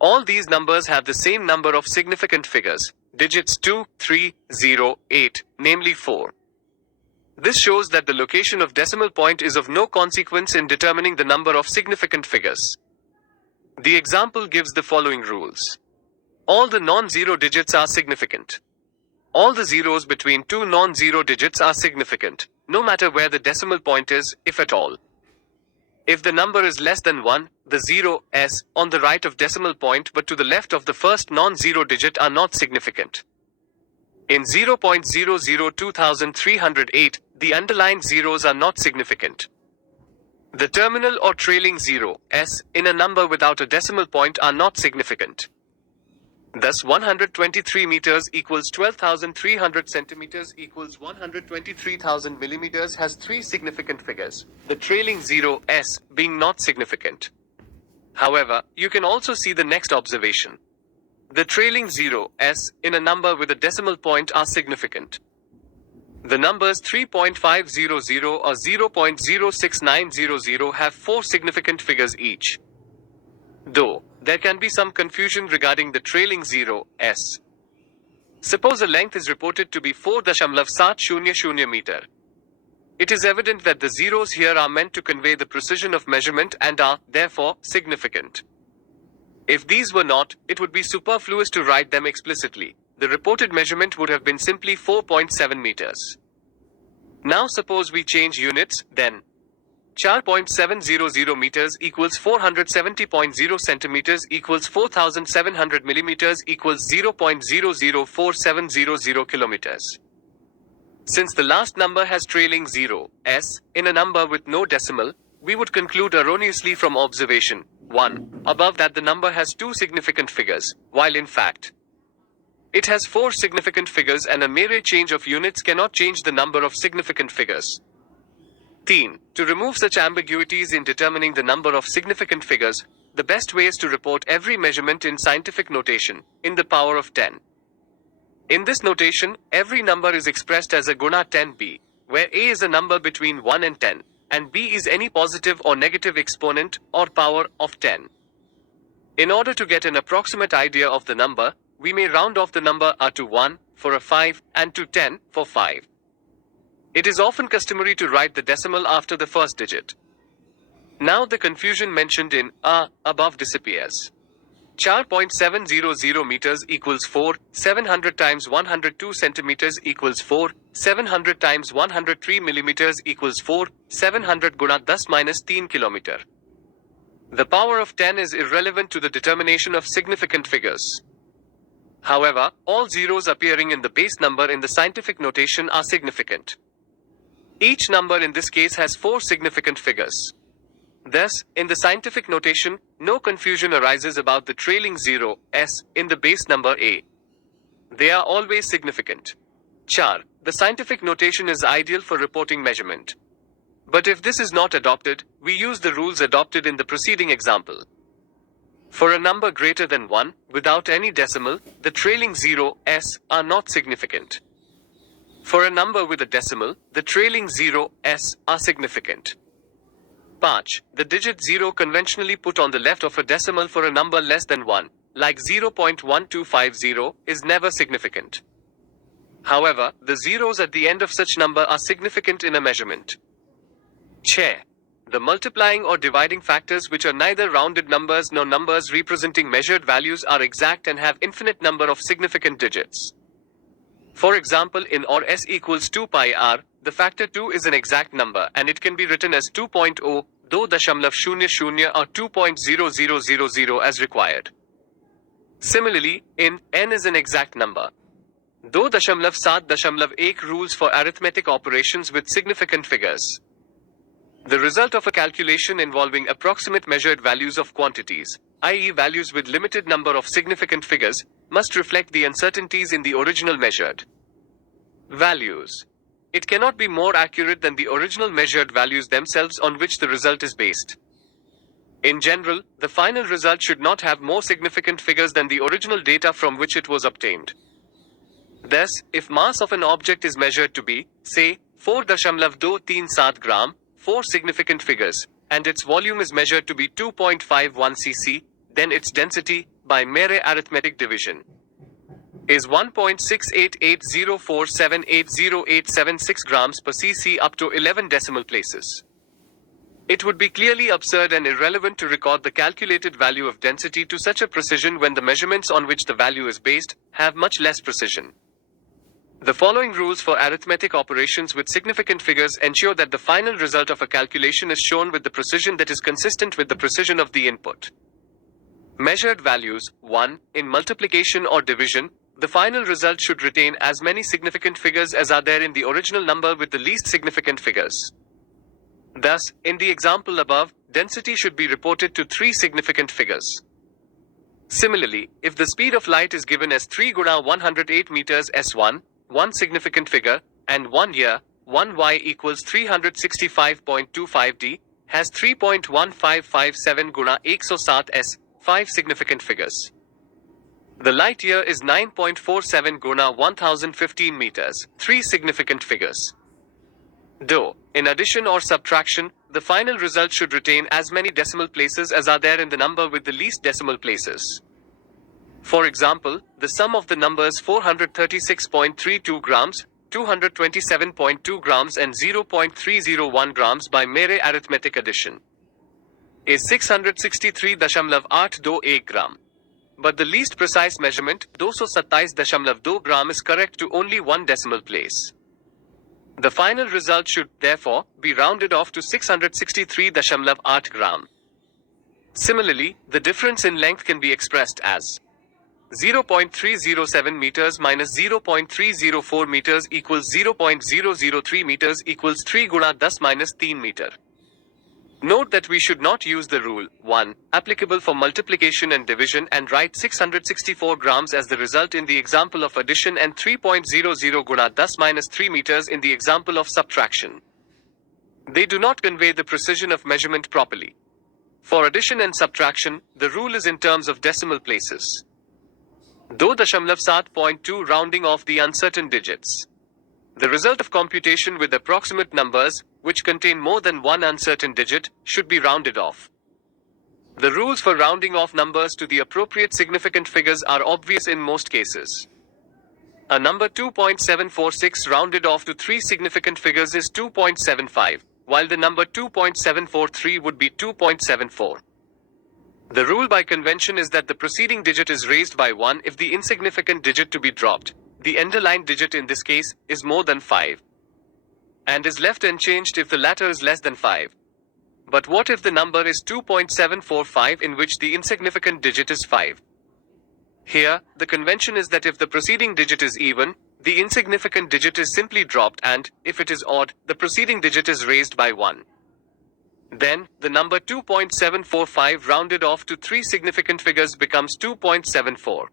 All these numbers have the same number of significant figures, digits 2, 3, 0, 8, namely 4. This shows that the location of decimal point is of no consequence in determining the number of significant figures. The example gives the following rules. All the non-zero digits are significant. All the zeros between two non-zero digits are significant, no matter where the decimal point is, if at all. If the number is less than 1, the 0, s, on the right of decimal point but to the left of the first non-zero digit are not significant. In 0.002308, the underlined zeros are not significant. The terminal or trailing 0, s, in a number without a decimal point are not significant. Thus 123 meters equals 12,300 centimeters equals 123,000 millimeters has three significant figures, the trailing 0, s, being not significant. However, you can also see the next observation. The trailing 0, s, in a number with a decimal point are significant. The numbers 3.500 or 0.06900 have four significant figures each. Though, there can be some confusion regarding the trailing 0, s. Suppose a length is reported to be 4.700 meter. It is evident that the zeros here are meant to convey the precision of measurement and are, therefore, significant. If these were not, it would be superfluous to write them explicitly. The reported measurement would have been simply 4.7 meters. Now suppose we change units, then 4.700 meters equals 470.0 centimeters equals 4,700 millimeters equals 0.004700 kilometers. Since the last number has trailing 0, s, in a number with no decimal, we would conclude erroneously from observation 1, above that the number has two significant figures, while in fact, it has four significant figures and a mere change of units cannot change the number of significant figures. To remove such ambiguities in determining the number of significant figures, the best way is to report every measurement in scientific notation, in the power of 10. In this notation, every number is expressed as a guna 10b, where a is a number between 1 and 10, and b is any positive or negative exponent, or power, of 10. In order to get an approximate idea of the number, we may round off the number a to 1, for a 5, and to 10, for 5. It is often customary to write the decimal after the first digit. Now the confusion mentioned in a above disappears. 4.700 meters equals 4, 700 times 102 centimeters equals 4, 700 times 103 millimeters equals 4, 700 guna 10 minus 3 kilometer. The power of 10 is irrelevant to the determination of significant figures. However, all zeros appearing in the base number in the scientific notation are significant. Each number in this case has four significant figures. Thus, in the scientific notation, no confusion arises about the trailing 0, s, in the base number a. They are always significant. The scientific notation is ideal for reporting measurement. But if this is not adopted, we use the rules adopted in the preceding example. For a number greater than 1, without any decimal, the trailing zeros are not significant. For a number with a decimal, the trailing zeros are significant. Patch, the digit 0 conventionally put on the left of a decimal for a number less than 1, like 0.1250, is never significant. However, the zeros at the end of such number are significant in a measurement. Chair. The multiplying or dividing factors which are neither rounded numbers nor numbers representing measured values are exact and have infinite number of significant digits. For example, in or s equals 2 pi r, the factor 2 is an exact number and it can be written as 2.0, though .00 or 2.0000 as required. Similarly, in n is an exact number. Though .7.1 rules for arithmetic operations with significant figures. The result of a calculation involving approximate measured values of quantities, i.e. values with limited number of significant figures, must reflect the uncertainties in the original measured values. It cannot be more accurate than the original measured values themselves on which the result is based. In general, the final result should not have more significant figures than the original data from which it was obtained. Thus, if mass of an object is measured to be, say, 4.237 gram, 4 significant figures, and its volume is measured to be 2.51 cc, then its density, by mere arithmetic division, is 1.6880478086 grams per cc up to 11 decimal places. It would be clearly absurd and irrelevant to record the calculated value of density to such a precision when the measurements on which the value is based have much less precision. The following rules for arithmetic operations with significant figures ensure that the final result of a calculation is shown with the precision that is consistent with the precision of the input. Measured values. 1. In multiplication or division, the final result should retain as many significant figures as are there in the original number with the least significant figures. Thus, in the example above, density should be reported to 3 significant figures. Similarly, if the speed of light is given as 3 × 108 meters s1, 1 significant figure, and 1 year, 1 y equals 365.25 d, has 3.1557 × 107 s, 5 significant figures. The light year is 9.47 × 1015 meters, 3 significant figures. Though, in addition or subtraction, the final result should retain as many decimal places as are there in the number with the least decimal places. For example, the sum of the numbers 436.32 grams, 227.2 grams and 0.301 grams by mere arithmetic addition is 663.828 gram. But the least precise measurement, 227.2 gram, is correct to only one decimal place. The final result should, therefore, be rounded off to 663.8 gram. Similarly, the difference in length can be expressed as 0.307 meters minus 0.304 meters equals 0.003 meters equals 3 × 10 minus 3 meter. Note that we should not use the rule 1 applicable for multiplication and division and write 664 grams as the result in the example of addition and 3.00 × 10 minus 3 meters in the example of subtraction. They do not convey the precision of measurement properly. For addition and subtraction, the rule is in terms of decimal places. Though .7.2 rounding off the uncertain digits. The result of computation with approximate numbers, which contain more than one uncertain digit, should be rounded off. The rules for rounding off numbers to the appropriate significant figures are obvious in most cases. A number 2.746 rounded off to 3 significant figures is 2.75, while the number 2.743 would be 2.74. The rule by convention is that the preceding digit is raised by 1 if the insignificant digit to be dropped, the underlined digit in this case, is more than 5, and is left unchanged if the latter is less than 5. But what if the number is 2.745 in which the insignificant digit is 5? Here, the convention is that if the preceding digit is even, the insignificant digit is simply dropped and, if it is odd, the preceding digit is raised by 1. Then, the number 2.745 rounded off to 3 significant figures becomes 2.74.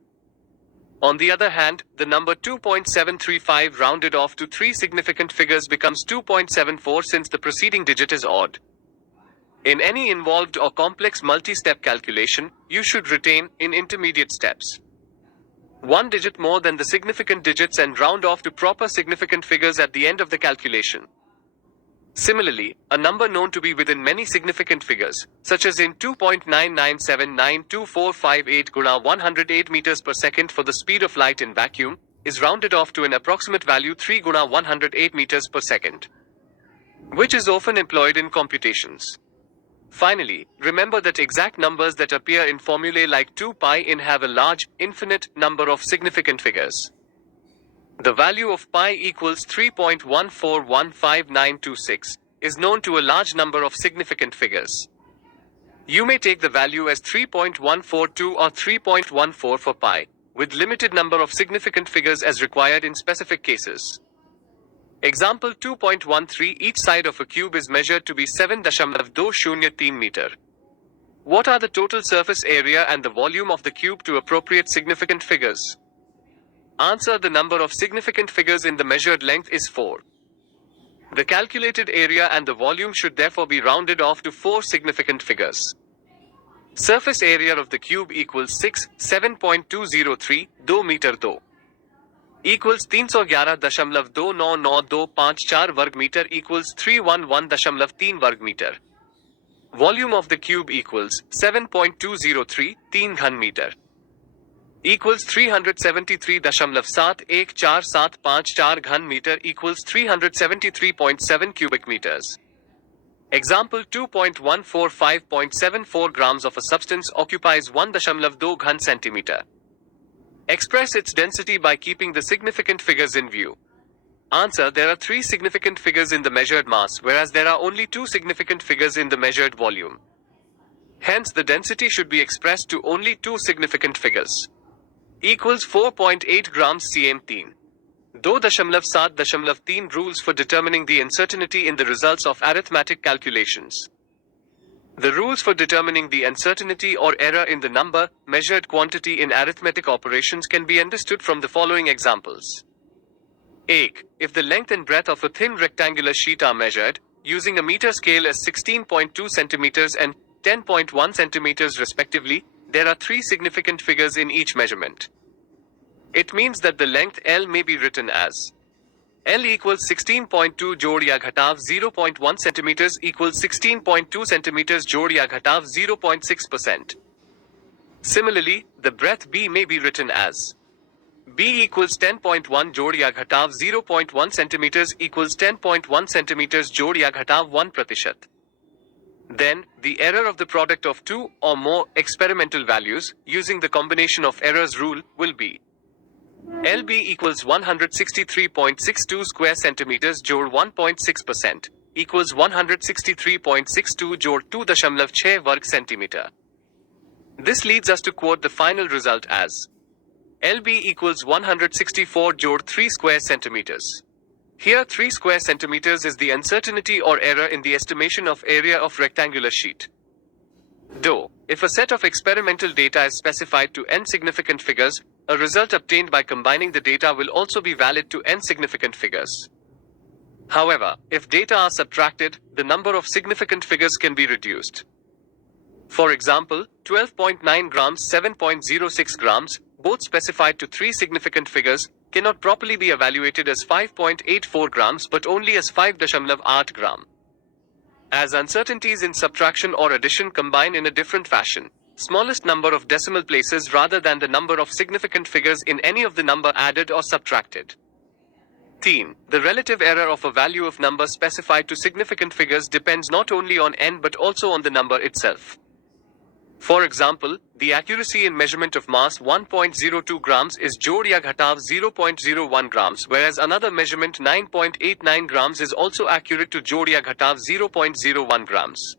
On the other hand, the number 2.735 rounded off to 3 significant figures becomes 2.74 since the preceding digit is odd. In any involved or complex multi-step calculation, you should retain, in intermediate steps, one digit more than the significant digits and round off to proper significant figures at the end of the calculation. Similarly, a number known to be within many significant figures, such as in 2.9979245 guna 108 meters per second for the speed of light in vacuum, is rounded off to an approximate value 3 guna 108 meters per second, which is often employed in computations. Finally, remember that exact numbers that appear in formulae like 2 pi in have a large, infinite number of significant figures. The value of pi equals 3.141596 is known to a large number of significant figures. You may take the value as 3.142 or 3.14 for pi, with limited number of significant figures as required in specific cases. Example 2.13 Each side of a cube is measured to be 7.203 meter. What are the total surface area and the volume of the cube to appropriate significant figures? Answer: the number of significant figures in the measured length is 4. The calculated area and the volume should therefore be rounded off to 4 significant figures. Surface area of the cube equals 7.203 2 meter 2 equals 311.29924 वर्ग metre equals 311.3 वर्ग metre. Volume of the cube equals 7.203 3 घन metre equals 373.71474 घन metre equals 373.7 cubic meters. Example 2.145.74 grams of a substance occupies 1.2 घन centimeter. Express its density by keeping the significant figures in view. Answer: there are 3 significant figures in the measured mass, whereas there are only 2 significant figures in the measured volume. Hence, the density should be expressed to only 2 significant figures. Equals 4.8 grams cm3. 2.7.3 rules for determining the uncertainty in the results of arithmetic calculations. The rules for determining the uncertainty or error in the number, measured quantity in arithmetic operations can be understood from the following examples. 1. If the length and breadth of a thin rectangular sheet are measured, using a meter scale as 16.2 centimeters and 10.1 centimeters respectively, there are 3 significant figures in each measurement. It means that the length L may be written as L equals 16.2 जोड़ या घटाव 0.1 centimeters equals 16.2 centimeters जोड़ या घटाव 0.6%. Similarly, the breadth B may be written as B equals 10.1 जोड़ या घटाव 0.1 centimeters equals 10.1 centimeters जोड़ या घटाव 1%. Then, the error of the product of 2 or more experimental values, using the combination of errors rule, will be LB equals 163.62 square centimeters जोड़ 1.6% equals 163.62 जोड़ 2.6 वर्ग centimeter. This leads us to quote the final result as LB equals 164 जोड़ 3 square centimeters. Here 3 square centimeters is the uncertainty or error in the estimation of area of rectangular sheet. Though, if a set of experimental data is specified to n significant figures, a result obtained by combining the data will also be valid to n significant figures. However, if data are subtracted, the number of significant figures can be reduced. For example, 12.9 grams, 7.06 grams, both specified to 3 significant figures, cannot properly be evaluated as 5.84 grams but only as 5.8 gram. As uncertainties in subtraction or addition combine in a different fashion, smallest number of decimal places rather than the number of significant figures in any of the number added or subtracted. 13. The relative error of a value of number specified to significant figures depends not only on n but also on the number itself. For example, the accuracy in measurement of mass 1.02 grams is जोड़ या घटाव 0.01 grams, whereas another measurement 9.89 grams is also accurate to जोड़ या घटाव 0.01 grams.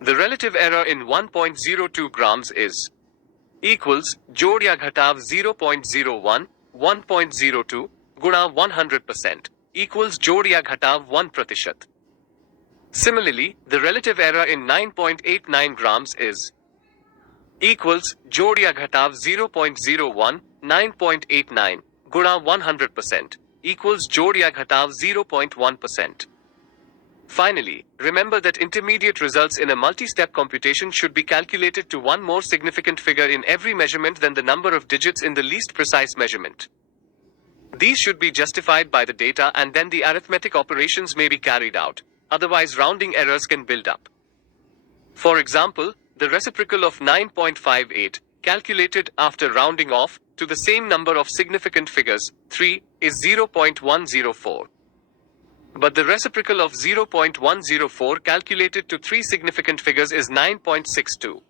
The relative error in 1.02 grams is equals जोड़ या घटाव 0.01, 1.02 गुणा 100% equals जोड़ या घटाव 1%. Similarly, the relative error in 9.89 grams is equals जोड़ या घटाव 0.01, 9.89 गुणा 100% equals जोड़ या घटाव 0.1%. Finally, remember that intermediate results in a multi-step computation should be calculated to one more significant figure in every measurement than the number of digits in the least precise measurement. These should be justified by the data and then the arithmetic operations may be carried out, otherwise rounding errors can build up. For example, the reciprocal of 9.58, calculated after rounding off to the same number of significant figures, 3, is 0.104. But the reciprocal of 0.104 calculated to 3 significant figures is 9.62.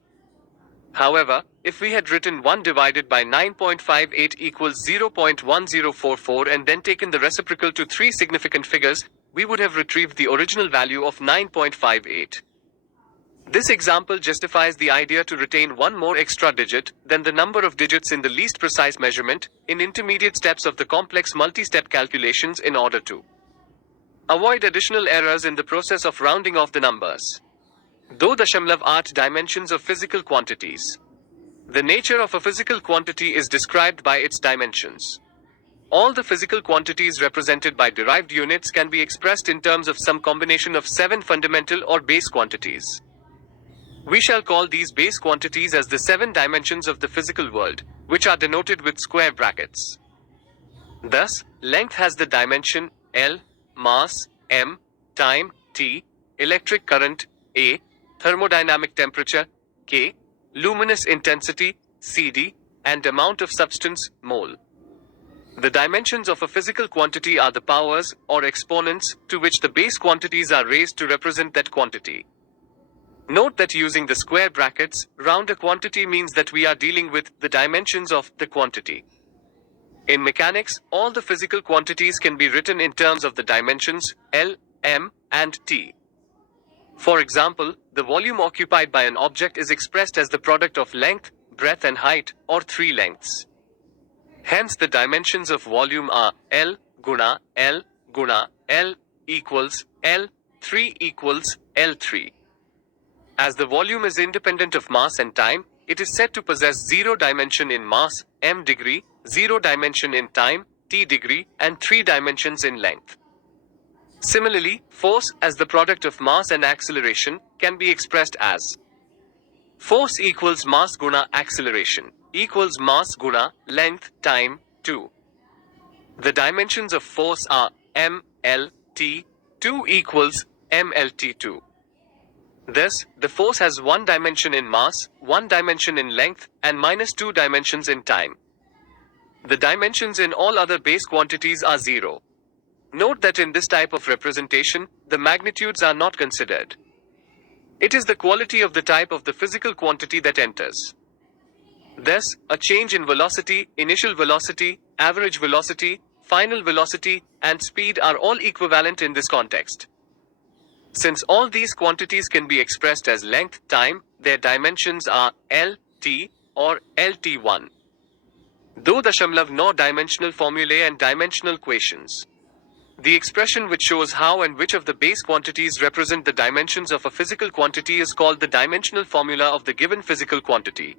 However, if we had written 1 divided by 9.58 equals 0.1044 and then taken the reciprocal to 3 significant figures, we would have retrieved the original value of 9.58. This example justifies the idea to retain one more extra digit than the number of digits in the least precise measurement in intermediate steps of the complex multi-step calculations in order to avoid additional errors in the process of rounding off the numbers. Though Dashamlav are dimensions of physical quantities. The nature of a physical quantity is described by its dimensions. All the physical quantities represented by derived units can be expressed in terms of some combination of 7 fundamental or base quantities. We shall call these base quantities as the 7 dimensions of the physical world, which are denoted with square brackets. Thus, length has the dimension L, mass m, time t, electric current A, thermodynamic temperature K, luminous intensity CD, and amount of substance mole. The dimensions of a physical quantity are the powers or exponents to which the base quantities are raised to represent that quantity. Note that using the square brackets, round a quantity means that we are dealing with the dimensions of the quantity. In mechanics, all the physical quantities can be written in terms of the dimensions L, m, and t. For example, the volume occupied by an object is expressed as the product of length, breadth and height, or 3 lengths. Hence the dimensions of volume are L guna L equals L3 equals L3. As the volume is independent of mass and time, it is said to possess 0 dimension in mass, m degree, 0 dimension in time, t degree, and 3 dimensions in length. Similarly, force, as the product of mass and acceleration, can be expressed as force equals mass guna acceleration, equals mass guna length time 2. The dimensions of force are m, l, t, 2 equals m, l, t, 2. Thus, the force has 1 dimension in mass, 1 dimension in length, and minus 2 dimensions in time. The dimensions in all other base quantities are 0. Note that in this type of representation, the magnitudes are not considered. It is the quality of the type of the physical quantity that enters. Thus, a change in velocity, initial velocity, average velocity, final velocity, and speed are all equivalent in this context. Since all these quantities can be expressed as length, time, their dimensions are L, T, or LT1. Though Dashamlav know dimensional formulae and dimensional equations, the expression which shows how and which of the base quantities represent the dimensions of a physical quantity is called the dimensional formula of the given physical quantity.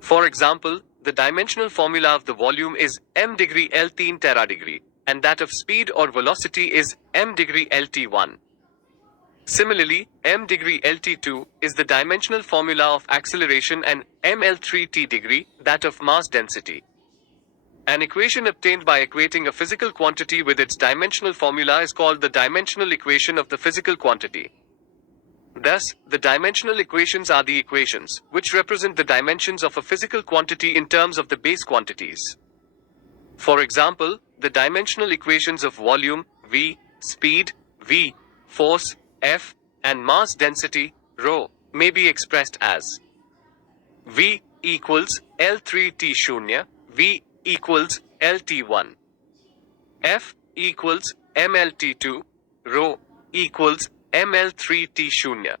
For example, the dimensional formula of the volume is m degree L3 teradegree, and that of speed or velocity is m degree LT1. Similarly, m degree LT2 is the dimensional formula of acceleration and ml3 t degree, that of mass density. An equation obtained by equating a physical quantity with its dimensional formula is called the dimensional equation of the physical quantity. Thus, the dimensional equations are the equations which represent the dimensions of a physical quantity in terms of the base quantities. For example, the dimensional equations of volume, V, speed, V, force, F, and mass density, rho, may be expressed as V equals L3T0, V equals LT1, F equals MLT2, rho equals ML3T0.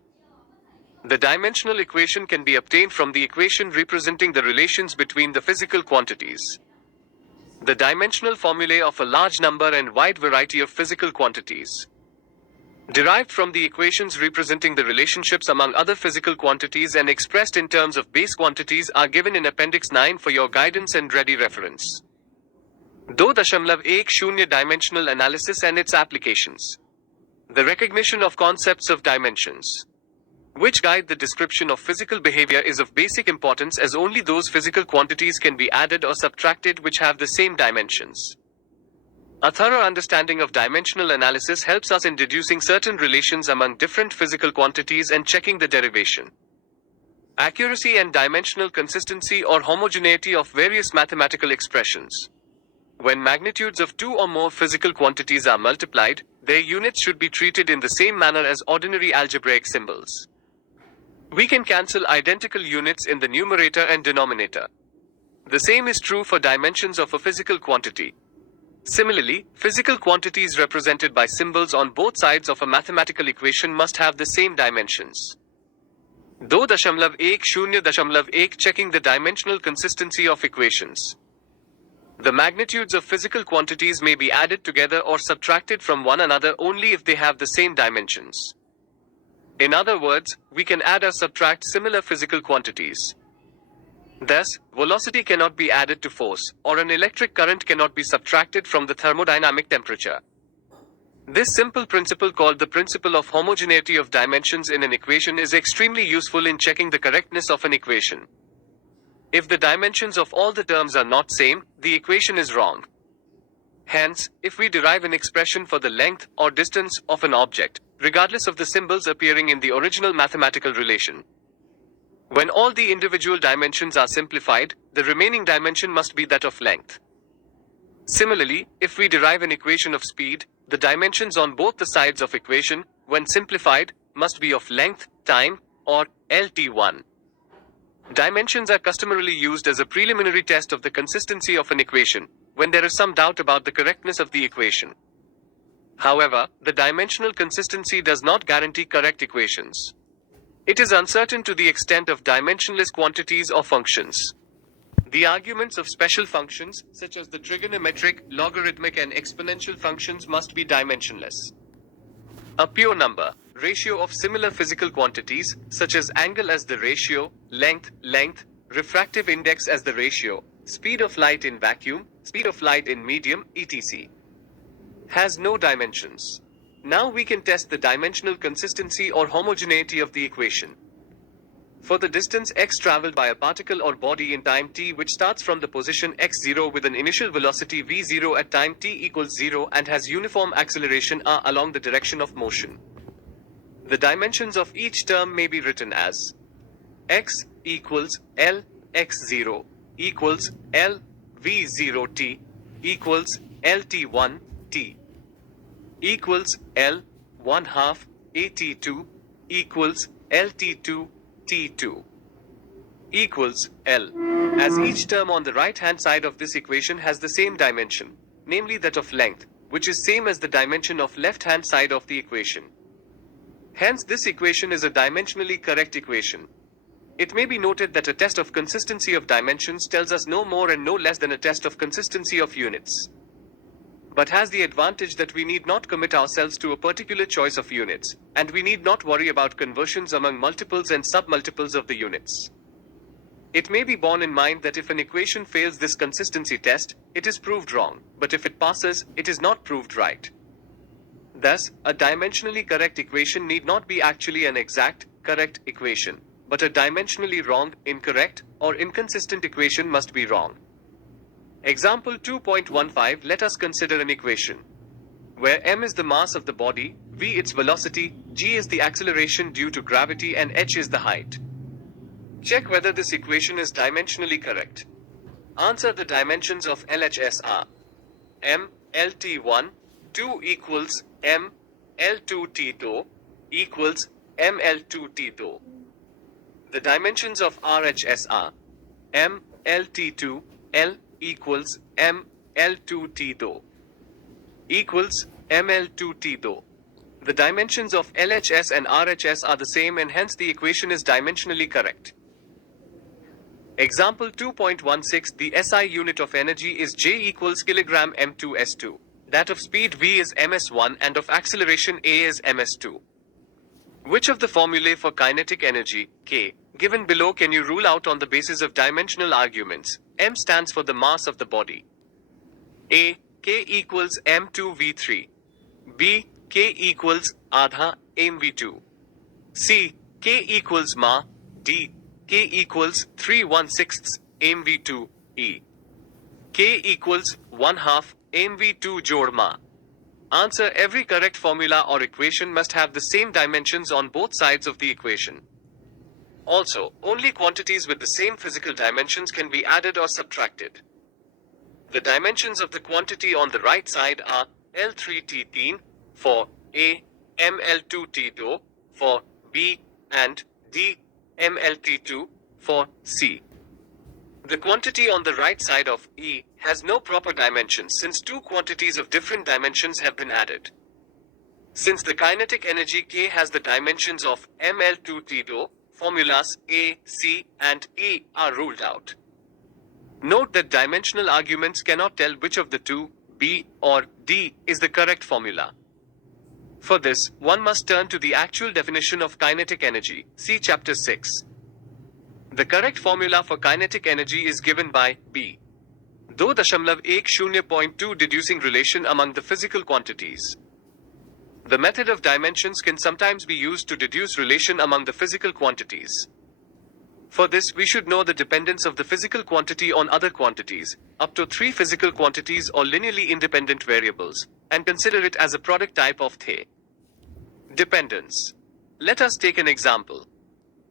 The dimensional equation can be obtained from the equation representing the relations between the physical quantities. The dimensional formulae of a large number and wide variety of physical quantities, derived from the equations representing the relationships among other physical quantities and expressed in terms of base quantities, are given in Appendix 9 for your guidance and ready reference. 2.10 Dimensional analysis and its applications. The recognition of concepts of dimensions, which guide the description of physical behavior, is of basic importance, as only those physical quantities can be added or subtracted which have the same dimensions. A thorough understanding of dimensional analysis helps us in deducing certain relations among different physical quantities and checking the derivation, accuracy and dimensional consistency or homogeneity of various mathematical expressions. When magnitudes of two or more physical quantities are multiplied, their units should be treated in the same manner as ordinary algebraic symbols. We can cancel identical units in the numerator and denominator. The same is true for dimensions of a physical quantity. Similarly, physical quantities represented by symbols on both sides of a mathematical equation must have the same dimensions. 2.1 checking the dimensional consistency of equations. The magnitudes of physical quantities may be added together or subtracted from one another only if they have the same dimensions. In other words, we can add or subtract similar physical quantities. Thus, velocity cannot be added to force, or an electric current cannot be subtracted from the thermodynamic temperature. This simple principle, called the principle of homogeneity of dimensions in an equation, is extremely useful in checking the correctness of an equation. If the dimensions of all the terms are not same, the equation is wrong. Hence, if we derive an expression for the length or distance of an object, regardless of the symbols appearing in the original mathematical relation, when all the individual dimensions are simplified, the remaining dimension must be that of length. Similarly, if we derive an equation of speed, the dimensions on both the sides of equation, when simplified, must be of length, time, or LT1. Dimensions are customarily used as a preliminary test of the consistency of an equation, when there is some doubt about the correctness of the equation. However, the dimensional consistency does not guarantee correct equations. It is uncertain to the extent of dimensionless quantities or functions. The arguments of special functions, such as the trigonometric, logarithmic, and exponential functions, must be dimensionless. A pure number, ratio of similar physical quantities, such as angle as the ratio, length, refractive index as the ratio, speed of light in vacuum, speed of light in medium, etc., has no dimensions. Now we can test the dimensional consistency or homogeneity of the equation. For the distance x traveled by a particle or body in time t, which starts from the position x0 with an initial velocity v0 at time t equals 0 and has uniform acceleration r along the direction of motion, the dimensions of each term may be written as x equals L x0 equals L v0t equals LT1 t equals L 1/2 at2 equals LT2 t2 equals L, as each term on the right hand side of this equation has the same dimension, namely that of length, which is same as the dimension of left hand side of the equation. Hence this equation is a dimensionally correct equation. It may be noted that a test of consistency of dimensions tells us no more and no less than a test of consistency of units, but has the advantage that we need not commit ourselves to a particular choice of units, and we need not worry about conversions among multiples and submultiples of the units. It may be borne in mind that if an equation fails this consistency test, it is proved wrong, but if it passes, it is not proved right. Thus, a dimensionally correct equation need not be actually an exact, correct equation, but a dimensionally wrong, incorrect, or inconsistent equation must be wrong. Example 2.15. Let us consider an equation where m is the mass of the body, v its velocity, g is the acceleration due to gravity, and h is the height. Check whether this equation is dimensionally correct. Answer. The dimensions of LHS are m LT1 2 equals m L2 T2 equals m L2 T2. The dimensions of RHS are m LT2 L equals m L2 T2 equals ml2 T2. The dimensions of LHS and RHS are the same, and hence the equation is dimensionally correct. Example 2.16. The SI unit of energy is J equals kilogram m2 s2. That of speed v is ms1 and of acceleration a is ms2. Which of the formulae for kinetic energy, K, given below can you rule out on the basis of dimensional arguments? M stands for the mass of the body. A. K equals m2 v3. B. K equals आधा mv2. C. K equals ma. D. K equals 3/16 mv2. E. K equals 1/2 mv2 jod ma. Answer: every correct formula or equation must have the same dimensions on both sides of the equation. Also, only quantities with the same physical dimensions can be added or subtracted. The dimensions of the quantity on the right side are L3T3 for A, ML2T2 for B, and D, MLT2 for C. The quantity on the right side of E has no proper dimensions since two quantities of different dimensions have been added. Since the kinetic energy K has the dimensions of ML2T2, formulas A, C, and E are ruled out. Note that dimensional arguments cannot tell which of the two, B or D, is the correct formula. For this, one must turn to the actual definition of kinetic energy, see chapter 6. The correct formula for kinetic energy is given by B. 2.10.2 deducing relation among the physical quantities. The method of dimensions can sometimes be used to deduce relation among the physical quantities. For this, we should know the dependence of the physical quantity on other quantities, up to 3 physical quantities or linearly independent variables, and consider it as a product type of the dependence. Let us take an example.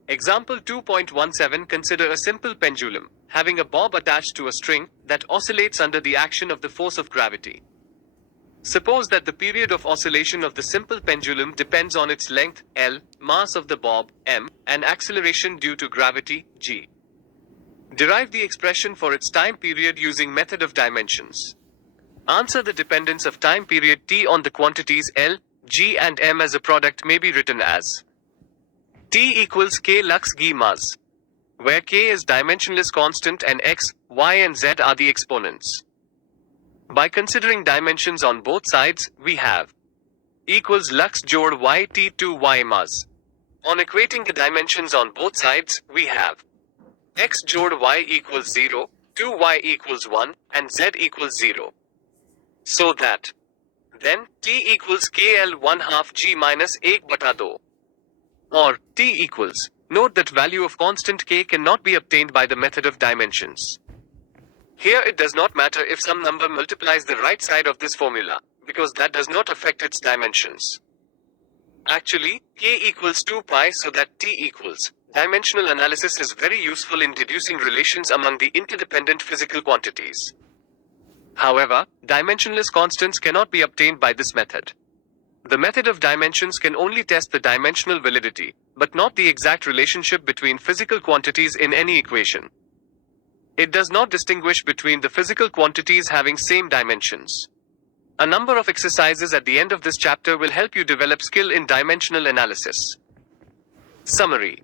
Example 2.17. Consider a simple pendulum, having a bob attached to a string, that oscillates under the action of the force of gravity. Suppose that the period of oscillation of the simple pendulum depends on its length, L, mass of the bob, m, and acceleration due to gravity, g. Derive the expression for its time period using method of dimensions. Answer: the dependence of time period t on the quantities L, g and m as a product may be written as T equals K lux g mas, where K is dimensionless constant and x, y and z are the exponents. By considering dimensions on both sides, we have equals lux jod y t2 y mas. On equating the dimensions on both sides, we have x jod y equals 0, 2y equals 1, and z equals 0. So that then t equals kl 1/2 g minus 1/2. Or t equals. Note that value of constant k cannot be obtained by the method of dimensions. Here it does not matter if some number multiplies the right side of this formula, because that does not affect its dimensions. Actually, k equals 2 pi, so that t equals. Dimensional analysis is very useful in deducing relations among the interdependent physical quantities. However, dimensionless constants cannot be obtained by this method. The method of dimensions can only test the dimensional validity, but not the exact relationship between physical quantities in any equation. It does not distinguish between the physical quantities having same dimensions. A number of exercises at the end of this chapter will help you develop skill in dimensional analysis. Summary.